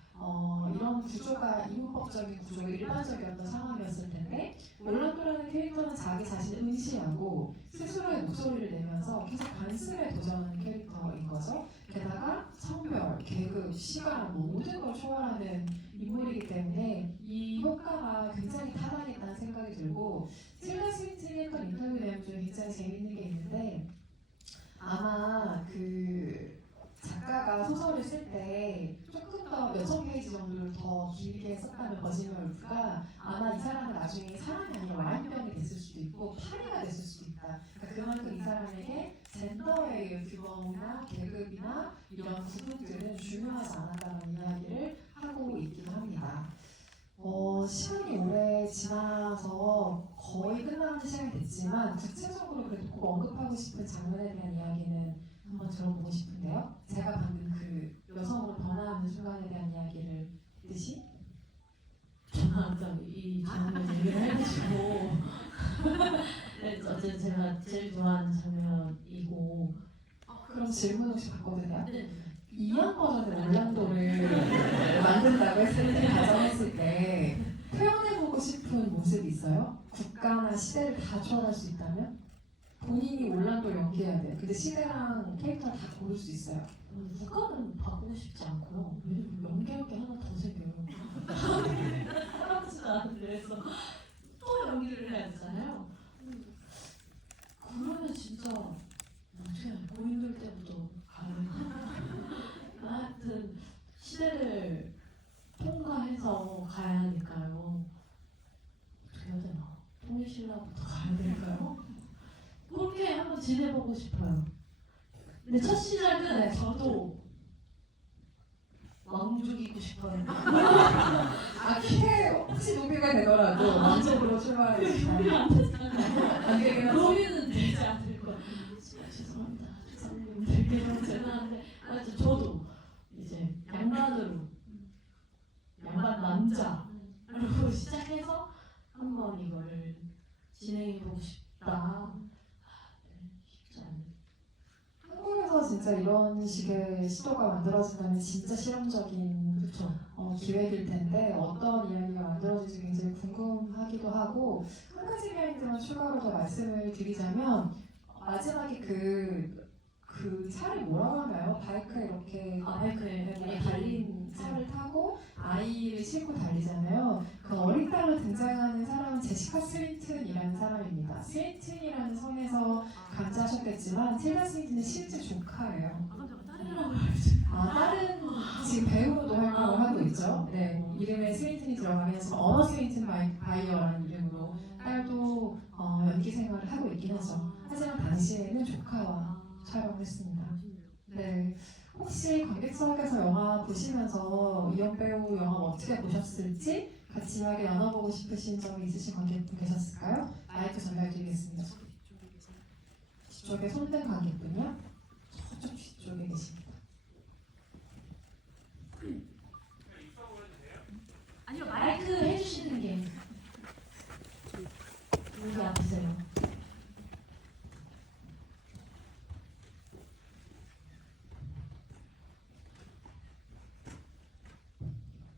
이런 구조가 이분법적인 구조가 일반적이었던 상황이었을 텐데 올란도라는 캐릭터는 자기 자신을 응시하고 스스로의 목소리를 내면서 계속 관습에 도전하는 캐릭터인 거죠. 게다가 성별, 계급, 시간 모든 걸 초월하는 인물이기 때문에 이 효과가 굉장히 타당했다는 생각이 들고 틸다 스윈튼이 했던 인터뷰 내용 중에 굉장히 재밌는 게 있는데 아마 그 작가가 소설을 쓸 때 조금 더 몇천 페이지 정도를 더 길게 썼다면 버지니아 울프가 아마 이 사람은 나중에 사람이 아니라 와인병이 됐을 수도 있고 파리가 됐을 수도 있다. 그러니까 그만큼 이 사람에게 젠더의 규범이나 계급이나 이런 구분들은 중요하지 않았다는 이야기를 하고 있기도 합니다. 시간이 오래 지나서 거의 끝나는 시간이 됐지만 구체적으로 그래도 꼭 언급하고 싶은 장면에 대한 이야기는 한번 들어보고 싶은데요. 제가 방금 그 여성으로 변화하는 순간에 대한 이야기를 했듯이 아까 이 장면 얘기를 해가지고 네, 어쨌든 제가 제일 좋아하는 장면이고 그럼 질문 혹시 바꿔도 돼요? 네. 이연 버전의 올란도를 만든다고 했을 때 가정했을 때 표현해보고 싶은 모습이 있어요? 국가나 시대를 다 초월할 수 있다면? 본인이 올란도를 연기해야 돼요. 근데 시대랑 캐릭터를 다 고를 수 있어요. 국가는 바꾸고 싶지 않고요. 왜냐면 연기할 게 하나 더 생겨요. 할아버지도 않은데 그래서 또 연기를 해야 되잖아요. 그러면 진짜 어떻게 해요? 고인돌 때부터 가야 하여튼 시대를 통과해서 가야 하니까요. 어떻게 해야 되나? 통일신라부터 가야 될까요? 그렇게 한번 지내보고 싶어요. 근데 첫 시작은 저도 왕족이고 싶어요. 키에 혹시 노비가 되더라도 왕족으로 출발하고 싶어요. 안 되긴 하죠. 노비는 되지 않을 거예요. 죄송합니다. 조상님들께서 죄송한데 하여튼 저도 이제 양반으로 양반 남자로 시작해서 한번 이거를 진행해보고 싶다. 쉽지 않네. 한국에서 진짜 이런 식의 시도가 만들어진다면 진짜 실험적인 그렇죠. 기획일 텐데 어떤 이야기가 만들어질지 굉장히 궁금하기도 하고 한 가지 이야기만 추가로 더 말씀을 드리자면 마지막에 그 차를 뭐라고 하나요? 바이크에 이렇게 바이크에 달린 차를 타고 아이를 싣고 달리잖아요. 그 어린 딸로 등장하는 사람은 제시카 스윈튼이라는 사람입니다. 스윈튼이라는 성에서 감자하셨겠지만 틸다 스윈튼은 실제 조카예요. 아 깜짝아 다른 딸이라고 다른 지금 배우로도 활동을 하고 있죠. 네, 이름에 스윈튼이 들어가긴 하지만 언어 스윈튼 바이어라는 이름으로 딸도 연기 생활을 하고 있긴 하죠. 하지만 당시에는 조카와 촬영을 했습니다. 네, 혹시 관객석에서 영화 보시면서 이영 배우 영화 어떻게 보셨을지 같이 이야기 나눠보고 싶으신 점이 있으신 관객분 계셨을까요? 마이크 전달드리겠습니다. 뒤쪽에 손든 관객분이요? 저쪽 뒤쪽에 계십니다. 아니요 마이크 해주시는 게 여기 앞이세요.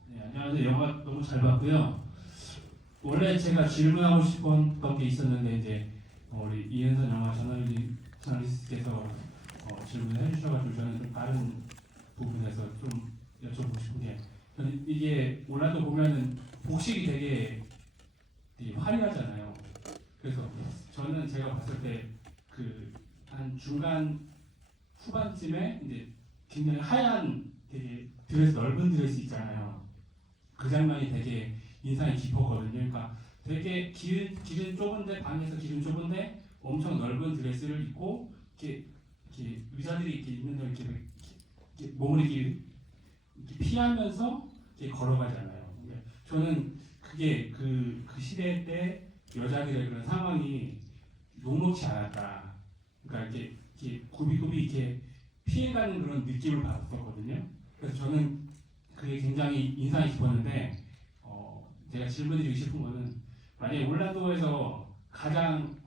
네, 안녕하세요. 영화 너무 잘 봤고요. 원래 제가 질문하고 싶었던 게 있었는데 이제 우리 이은선 영화 저널리스트께서 질문을 해주셔가지고 저는 좀 다른 부분에서 좀 여쭤보고 싶은 게 저는 이게 올라도 보면은 복식이 되게 화려하잖아요. 그래서 저는 제가 봤을 때 그 한 중간 후반쯤에 이제 굉장히 하얀 되게 드레스 넓은 드레스 있잖아요. 그 장면이 되게 인상이 깊었거든요. 그러니까 되게 길은 좁은데 방에서 길은 좁은데 엄청 넓은 드레스를 입고 이렇게 의사들이 이렇게 있는데 이렇게 몸을 이렇게 피하면서 이렇게 걸어가잖아요. 근데 저는 그게 그 시대 때 여자들의 그런 상황이 녹록지 않았다. 그러니까 이렇게 굽이굽이 이렇게 피해가는 그런 느낌을 받았었거든요. 그래서 저는 그게 굉장히 인상이 깊었는데 제가 질문드리고 싶은 거는 만약에 올란도에서 가장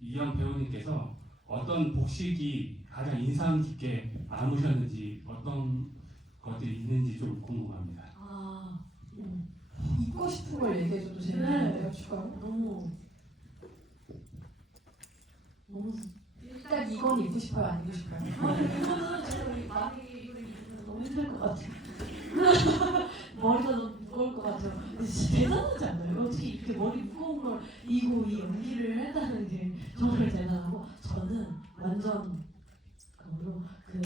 이영 배우님께서 어떤 복식이 가장 인상 깊게 남으셨는지 어떤 것들이 있는지 좀 궁금합니다. 입고 싶은 걸 얘기해줘도 재밌는데요, 추가로? 너무 일단 이건 입고 싶어요, 안 입고 싶어요? 이거는 제가 많이 입으면 너무 힘들 것 같아요. 머리가 너무 무거울 것 같아요. 근데 진짜 대단하지 않나요? 어떻게 이렇게 머리 무거운 걸 이고 이 연기를 했다는 게 정말 대단하고 저는 완전 그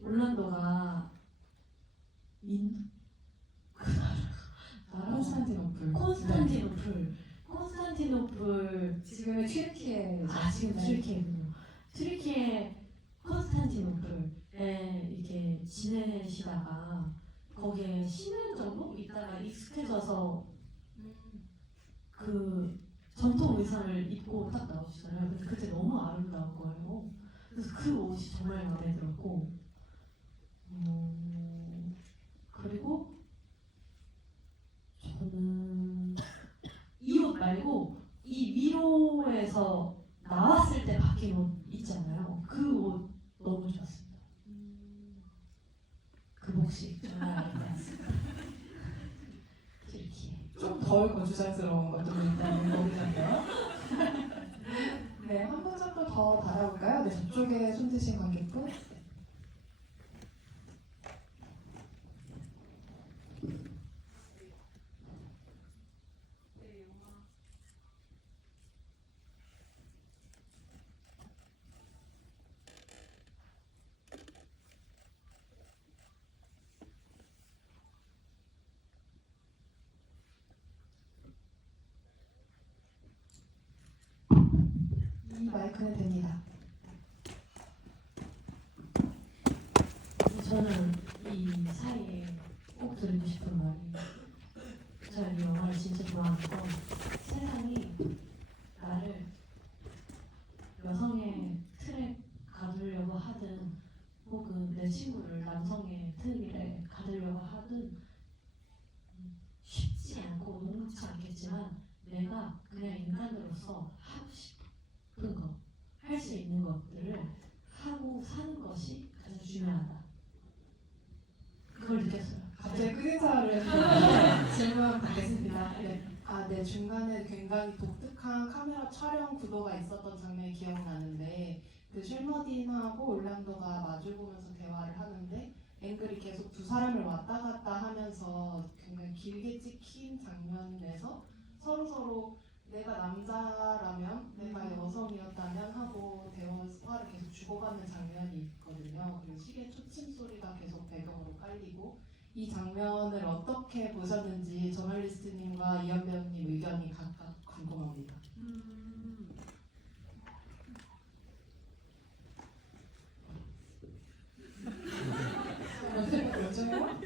올란도가 나라 콘스탄티노플 지금의 튀르키예 지금 튀르키예군요. 튀르키예 콘스탄티노플에 이렇게 지내시다가 거기에 10년 정도 있다가 익숙해져서 그 전통 의상을 입고 딱 나오시잖아요. 근데 그때 너무 아름다운 거예요. 그래서 그 옷이 정말 마음에 들었고 그리고 저는 이 옷 말고 이 위로에서 나왔을 때 바뀐 옷 있잖아요. 그 옷 너무 좋았습니다. 그 복식 정말 아름다웠습니다. 이렇게 좀덜 거추장스러운 것도 있다는 거잖아요. 네, 한 번 정도 더 받아볼까요? 네, 저쪽에 손 드신 관객분. 이 마이크는 됩니다. 저는 이 사이에 꼭 드리고 싶은 말이 제가 이 영화를 진짜 좋아하는 건 세상이 나를 여성의 틀에 가두려고 하든 혹은 내 친구를 남성의 틀에 가두려고 하든 쉽지 않고 녹록지 않겠지만 내가 그냥 인간으로서 하고 싶은 거, 할 수 있는 것들을 하고 사는 것이 가장 중요하다. 그걸 느꼈어요. 갑자기 갑자기 끝인사를 질문 받겠습니다. 네. 네, 중간에 굉장히 독특한 카메라 촬영 구도가 있었던 장면이 기억나는데 그 쉘머딘하고 올란도가 마주보면서 대화를 하는데 앵글이 계속 두 사람을 왔다 갔다 하면서 굉장히 길게 찍힌 장면에서 서로 내가 남자라면 내가 여성이었다면 하고 대화를 계속 주고받는 장면이 있거든요. 그리고 시계 초침 소리가 계속 배경으로 깔리고 이 장면을 어떻게 보셨는지 저널리스트님과 이현 배우님 의견이 각각 궁금합니다. 요즘에요?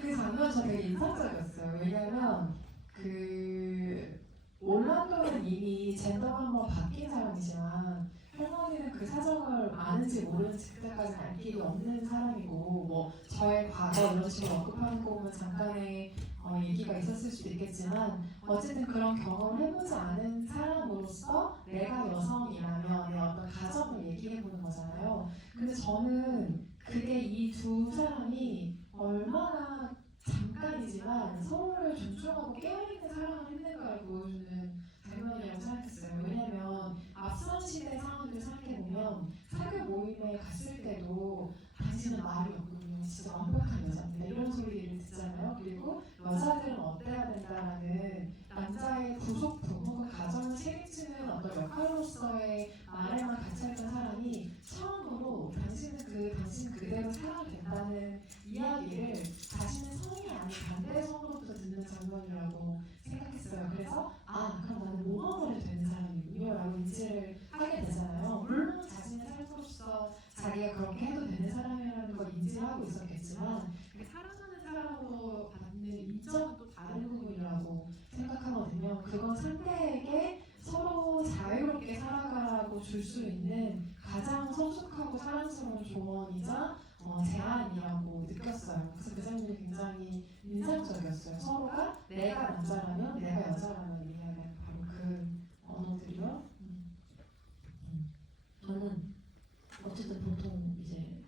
그 장면 저 되게 인상적이었어요. 왜냐면 그 올란도는 이미 젠더가 한번 바뀐 사람이지만 할머니는 그 사정을 아는지 모르는지 그때까지 알 길이 없는 사람이고 뭐 저의 과거 이런 식으로 언급하는 거 보면 잠깐의 얘기가 있었을 수도 있겠지만 어쨌든 그런 경험을 해보지 않은 사람으로서 내가 여성이라면 내 어떤 가정을 얘기해보는 거잖아요. 근데 저는 그게 이 두 사람이 얼마나 잠깐이지만 서로를 존중하고 깨어있는 사랑을 했는가를 보여주는 장면이라고 생각했어요. 왜냐면 앞선 시대 상황을 생각해보면 사교 모임에 갔을 때도 당신은 말이 없군요. 진짜 완벽한 여자입니다. 이런 소리를 듣잖아요. 그리고 여자들은 어때야 된다라는 남자의 부속품 혹은 가정을 책임지는 어떤 역할로서의 말에만 갇혀있던 사람이 처음으로 당신 그대로 살아도 된다는 이야기를 자신의 성이 아닌 반대 성으로부터 듣는 장면이라고 생각했어요. 그래서 그럼 나는 모범을 되는 사람이군요 라고 인지를 하게 되잖아요. 물론 자신의 삶으로서 자기가 그렇게 해도 되는 사람이라는 걸 인지하고 있었겠지만 사랑하는 사람으로 받는 인정은 또 다른 부분이라고 생각하거든요. 그건 상대에게 서로 자유롭게 살아가라고 줄 수 있는 가장 성숙하고 사랑스러운 조언이자 제안이라고 느꼈어요. 그래서 그 장면이 굉장히 인상적이었어요. 서로가 내가 남자라면 내가 여자라면 이야기하는 바로 그 언어들이요. 저는 어쨌든 보통 이제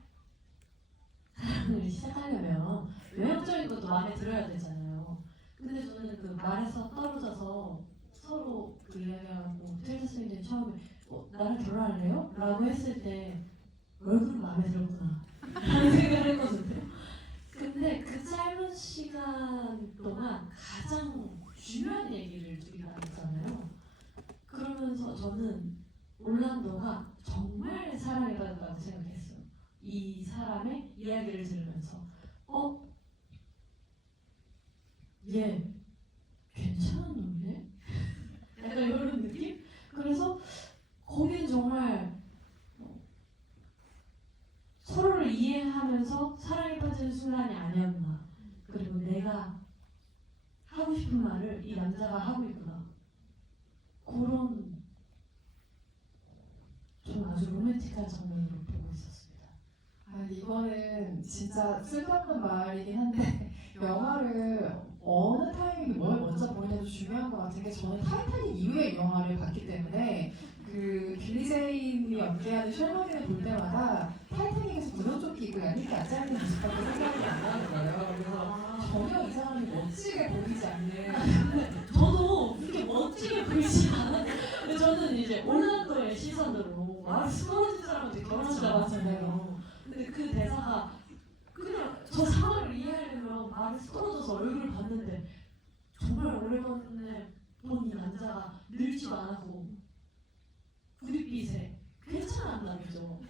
사랑을 시작하려면 외형적인 것도 마음에 들어야 되잖아요. 근데 저는 그 말에서 떨어져서 서로 그 이야기하고 테일러 스윈이 처음에 나랑 결혼할래요? 라고 했을 때 얼굴은 마음에 들었구나 라는 생각을 했거든요. 근데 그 짧은 시간 동안 가장 중요한 얘기를 둘이 나눴잖아요. 그러면서 저는 올란도가 정말 사랑에 빠졌다고 생각했어요. 이 사람의 이야기를 들으면서 얘 괜찮은 놈이네? 약간 이런 느낌? 그래서 거긴 정말 서로를 이해하면서 사랑에 빠지는 순간이 아니었나. 그리고 내가 하고 싶은 말을 이 남자가 하고 있구나. 그런 좀 아주 로맨틱한 장면으로 보고 있었습니다. 이거는 진짜 쓸데없는 말이긴 한데 영화를 어느 타이밍에 뭘 먼저 보느냐도 중요한 것 같은 게 저는 타이타닉 이후에 이 영화를 봤기 때문에 그 빌리 제인이 연기하는 쉘머니를 볼 때마다 타이타닉에서 구명조끼 입고 얇게 앉아있는 모습밖에 생각이 안 나는 거예요. 그래서 전혀 이 사람이 멋지게 보이지 않는 저도 그렇게 멋지게 보이지 않아요. 근데 저는 이제 올란도의 시선으로 마르스 떨어진 사람한테 결혼하자 봤잖아요. 근데 그 대사가 그냥 저 상황을 이해하려면 마르스 떨어져서 얼굴을 봤는데 정말 오래간만에 본 이 남자가 늙지도 않았고 구릿빛에 괜찮았나 보죠.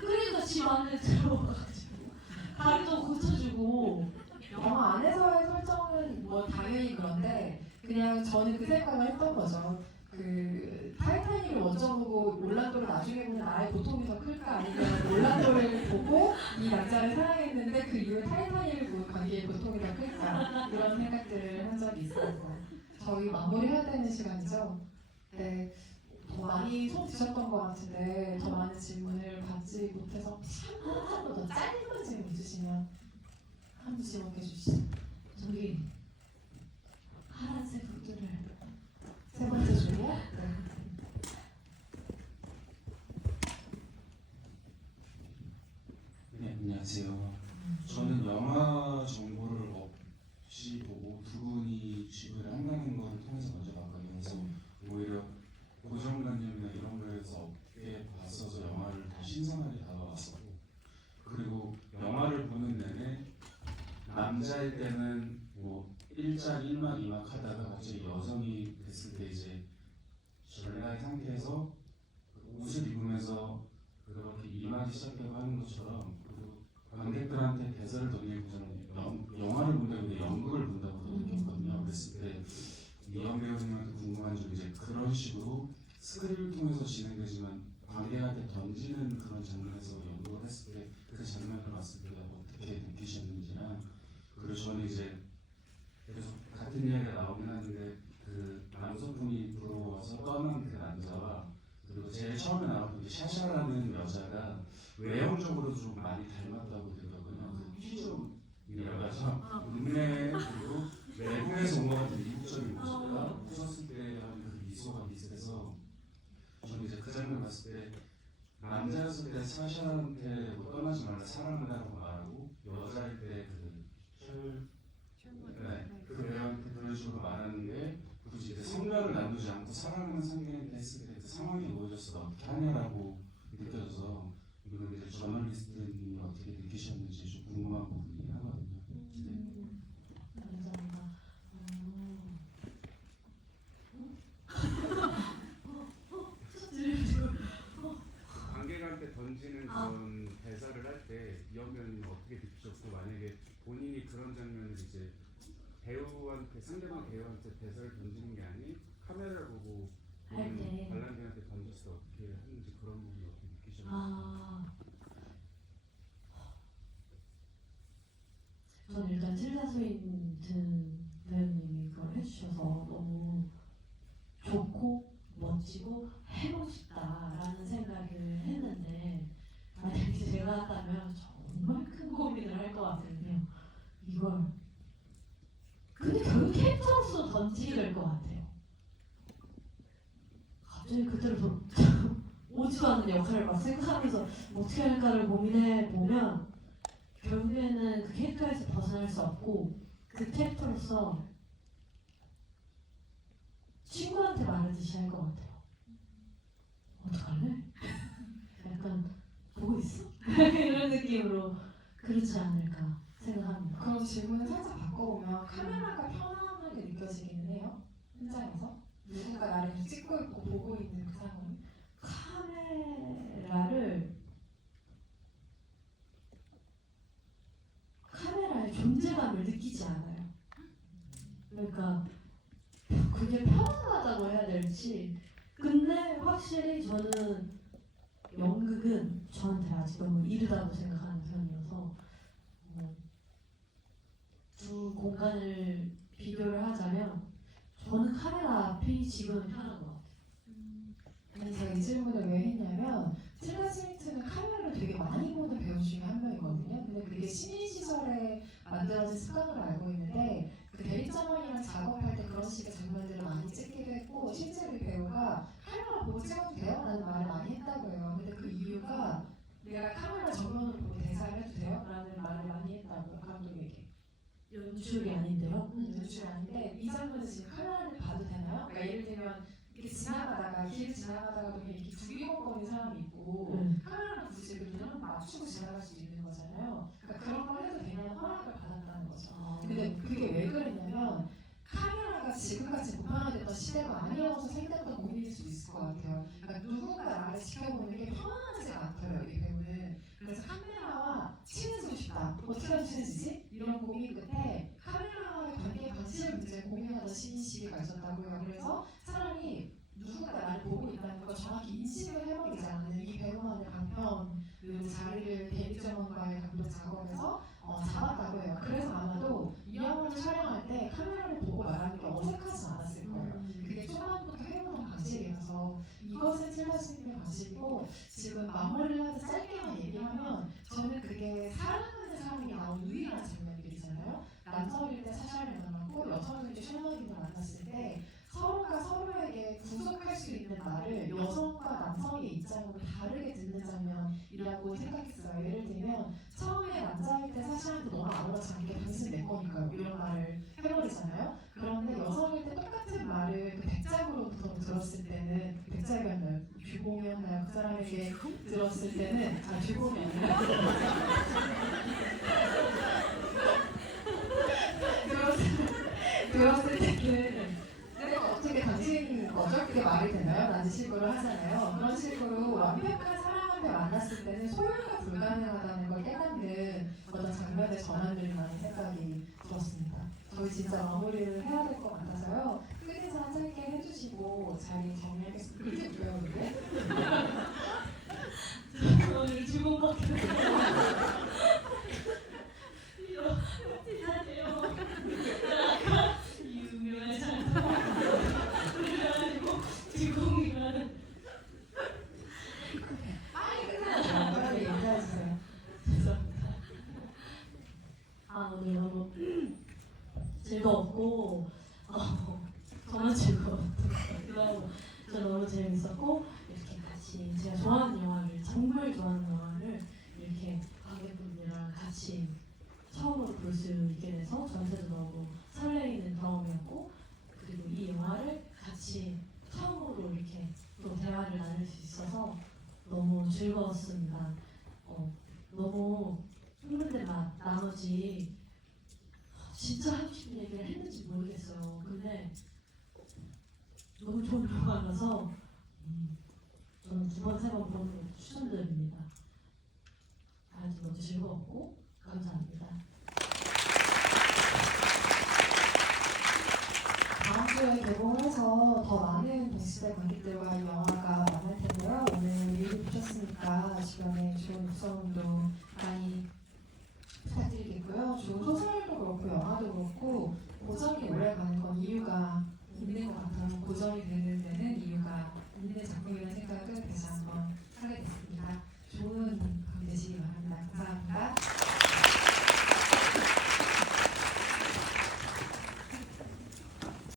그러니까 집 안에 들어와가지고 다리도 고쳐주고 영화 안에서의 설정은 뭐 당연히 그런데 그냥 저는 그 생각을 했던 거죠. 그 타이타닉을 먼저 보고 올란도를 나중에 보면 나의 고통이 더 클까 아니면 올란도를 보고 이 남자를 사랑했는데 그 이후에 타이타닉을 보고 관계의 고통이 더 클까 이런 생각들을 한 적이 있었고 저희 마무리해야 되는 시간이죠. 네. 더 많이 손 드셨던 것 같은데 더 많은 질문을 받지 못해서 한번 더 짧은 질문 있으시면 한 분씩 해주시죠. 저기 파란색 후드를 세 번째 줄이요? 네. 네, 안녕하세요. 남자일 때는 뭐 1작, 1막, 2막 하다가 갑자기 여성이 됐을 때 이제 전략의 상태에서 옷을 입으면서 그렇게 임하기 시작하고 하는 것처럼 그리고 관객들한테 대사를 던지고 저는 영화를 본다고 연극을 본다고 느꼈거든요. 그랬을 때 이현 배우님한테 궁금한 점이 이제 그런 식으로 스크린을 통해서 진행되지만 관객한테 던지는 그런 장면에서 연극을 했을 때 그 장면을 봤을 때 어떻게 느끼셨는지랑 그리고 저는 이제 계속 같은 이야기가 나오긴 하는데 그 남성분이 들어와서 떠난 그 남자와 그리고 제일 처음에 나왔던 그 샤샤라는 여자가 외형적으로 좀 많이 닮았다고 들었거든요. 그 피좀이라고 하죠. 눈매 그리고 외국에서 온 것 같은 미국적인 모습과 웃었을 때 하는 그 미소가 비슷해서 저는 이제 그 장면 봤을 때 남자였을 때 사샤한테 뭐 떠나지 말라 사랑한다고 말하고 여자일 때그 배우한테 그런 식으로 말하는 게 굳이 이제 성별을 나누지 않고 사랑하는 상대한테 했을 때 그 상황이 보여졌을 때 어떻게 하냐라고 느껴져서 이거는 이제 저널리스트님이 어떻게 느끼셨는지 좀 궁금한 부분이 하거든요. 감사합니다. 관객한테 던지는 그런 대사를 할 때 이현 배우님 어떻게 느끼셨고 만약에 본인이 그런 장면을 이제 배우한테 상대방 배우한테 대사를 던지는 게 아닌 카메라를 보고 할 때. 관람객한테 던졌을 때 어떻게 했는지 그런 부분이 어떻게 느끼셨는지. 저는 일단 틸다 스윈튼 배우님이 그걸 해주셔서 너무 좋고 멋지고 해보고 싶다라는 생각을 했는데 만약에 제가 한다면 정말 큰 고민을 할 것 같은데요. 이걸 근데 결국 캐릭터로서 던지게 될 것 같아요. 갑자기 그대로 오지도 않는 역할을 막 생각하면서 어떻게 할까를 고민해 보면 결국에는 그 캐릭터에서 벗어날 수 없고 그 캐릭터로서 친구한테 말하듯이 할 것 같아요. 어떡할래? 약간 보고 있어? 이런 느낌으로 그렇지 않을까 생각합니다. 그럼 질문을 살짝 바꿔보면 카메라가 편안하게 느껴지기는 해요? 현장에서? 누군가 나를 찍고 있고 보고 있는 그 상황이? 카메라의 존재감을 느끼지 않아요. 그러니까 그게 편안하다고 해야 될지. 근데 확실히 저는 연극은 저한테 아직 너무 이르다고 생각하는 편이어서 두 공간을 비교를 하자면 저는 카메라 앞이 지금은 편한 것 같아요. 아니 제가 이 질문을 왜 했냐면 틸다 스윈튼은 카메라를 되게 많이 보는 배우 중에 한 명이거든요. 근데 그게 신인 시절에 만들어진 습관으로 알고 있는데 그 데뷔 점원이랑 작업할 때 그런 식의 장면들을 많이 찍기도 했고 실제로 이 배우가 카메라 보고 찍어도 돼요? 라는 말을 많이 했다고 해요. 근데 그 이유가 내가 카메라 정면으로 보고 대사를 해도 돼요? 라는 말을 많이 했다고 감독에게. 연출이 아닌데요? 연출이 아닌데 이 장면에서 지금 카메라를 봐도 되나요? 그러니까 예를 들면 이렇게 지나가다가 길을 지나가다가도 이렇게 두리번거리는 사람이 있고 카메라는 굳이 그 눈을 맞추고 지나갈 수 있는 거잖아요. 그러니까 그런 걸 해도 되냐는 허락을 받았다는 거죠. 근데 그게 왜 그랬냐면 카메라가 지금같이 보편화됐던 시대가 아니어서 생겼던 고민일 수도 있을 것 같아요. 그러니까 누군가 나를 지켜보는 게 편안하지가 않더라고요, 이 배우는. 그래서 카메라와 친해지고 싶다. 어떻게 하면 친해지지? 이런 고민 끝에 카메라와의 관계의 방식을 문제 고민하던 시기가 있었다고요. 그래서 차라리 누군가 나를 보고 있다는 걸 정확히 인식을 해버리지 않는 이 배우만의 강편 그 자리를 데뷔점원과의 감독 작업에서 잡았다고 해요. 그래서 아마도 이 영화를 촬영할 때 카메라를 보고 말하는 게 어색하지 않았을 거예요. 그게 초반부터 해보던 방식이라서 이것은 틸다 스윈튼의 방식이고 지금 마무리를 하듯 짧게만 얘기하면 저는 그게 사랑하는 사람이 나온 유일한 장면들이잖아요. 남성일 때 사샤를 만났고 여성일 때 셜록을 만났을 때 서로가 서로에게 구속할 수 있는 말을 여성과 남성의 입장으로 다르게 듣는 장면이라고 생각했어요. 예를 들면 처음에 남자일 때 사실한테 너무 아무렇지 않게 당신 내 거니까요 이런 말을 해버리잖아요. 그런데 여성일 때 똑같은 말을 그 백작으로부터 들었을 때는 백작이었나요? 규공이었나요? 그 사람에게 들었을 때는 규공이 아니라 들었을 때는 내가 어떻게 당신인 거죠? 그게 말이 되나요? 라는 식으로 하잖아요. 그런 식으로 완벽한 사람한테 만났을 때는 소유가 불가능하다는 걸 깨닫는 어떤 장면의 전환들이 많은 생각이 들었습니다. 저희 진짜 마무리를 해야 될 것 같아서요. 끝인사 짧게 해주시고 자리 정리하겠습니다. 그게 뭐예요, 그게? 오늘 죽은 것 같아요. 유명한 사람. 그래가지고 주공이라는. 빨리 인사해주세요. 죄송합니다. 아 오늘 너무 즐거웠고 정말 즐거웠던 것 같기도 저 너무 재밌었고 이렇게 같이 제가 좋아하는 영화를 정말 좋아하는 영화를 이렇게 관객분들이랑 같이 처음으로 볼 수 있게 돼서 저한테도 너무 설레이는 경험이었고 그리고 이 영화를 같이 처음으로 이렇게 또 대화를 나눌 수 있어서 너무 즐거웠습니다. 너무 흥분된 나머지 진짜 하고 싶은 얘기를 했는지 모르겠어요. 근데 너무 좋은 영화라서 저는 2번, 3번 보는 거 추천드립니다. 아주 너무 즐거웠고 감사합니다. 다음 주에 개봉해서 더 많은 100시대 관객들과 이 영화가 만날 텐데요. 오늘 리뷰 보셨으니까 주변에 좋은 입소문도 많이 부탁드리겠고요. 좋은 소설도 그렇고 영화도 그렇고 고전이 오래가는 건 이유가 있는 것 같아요. 고전이 되는 데는 이유가 있는 작품이라는 생각을 다시 한번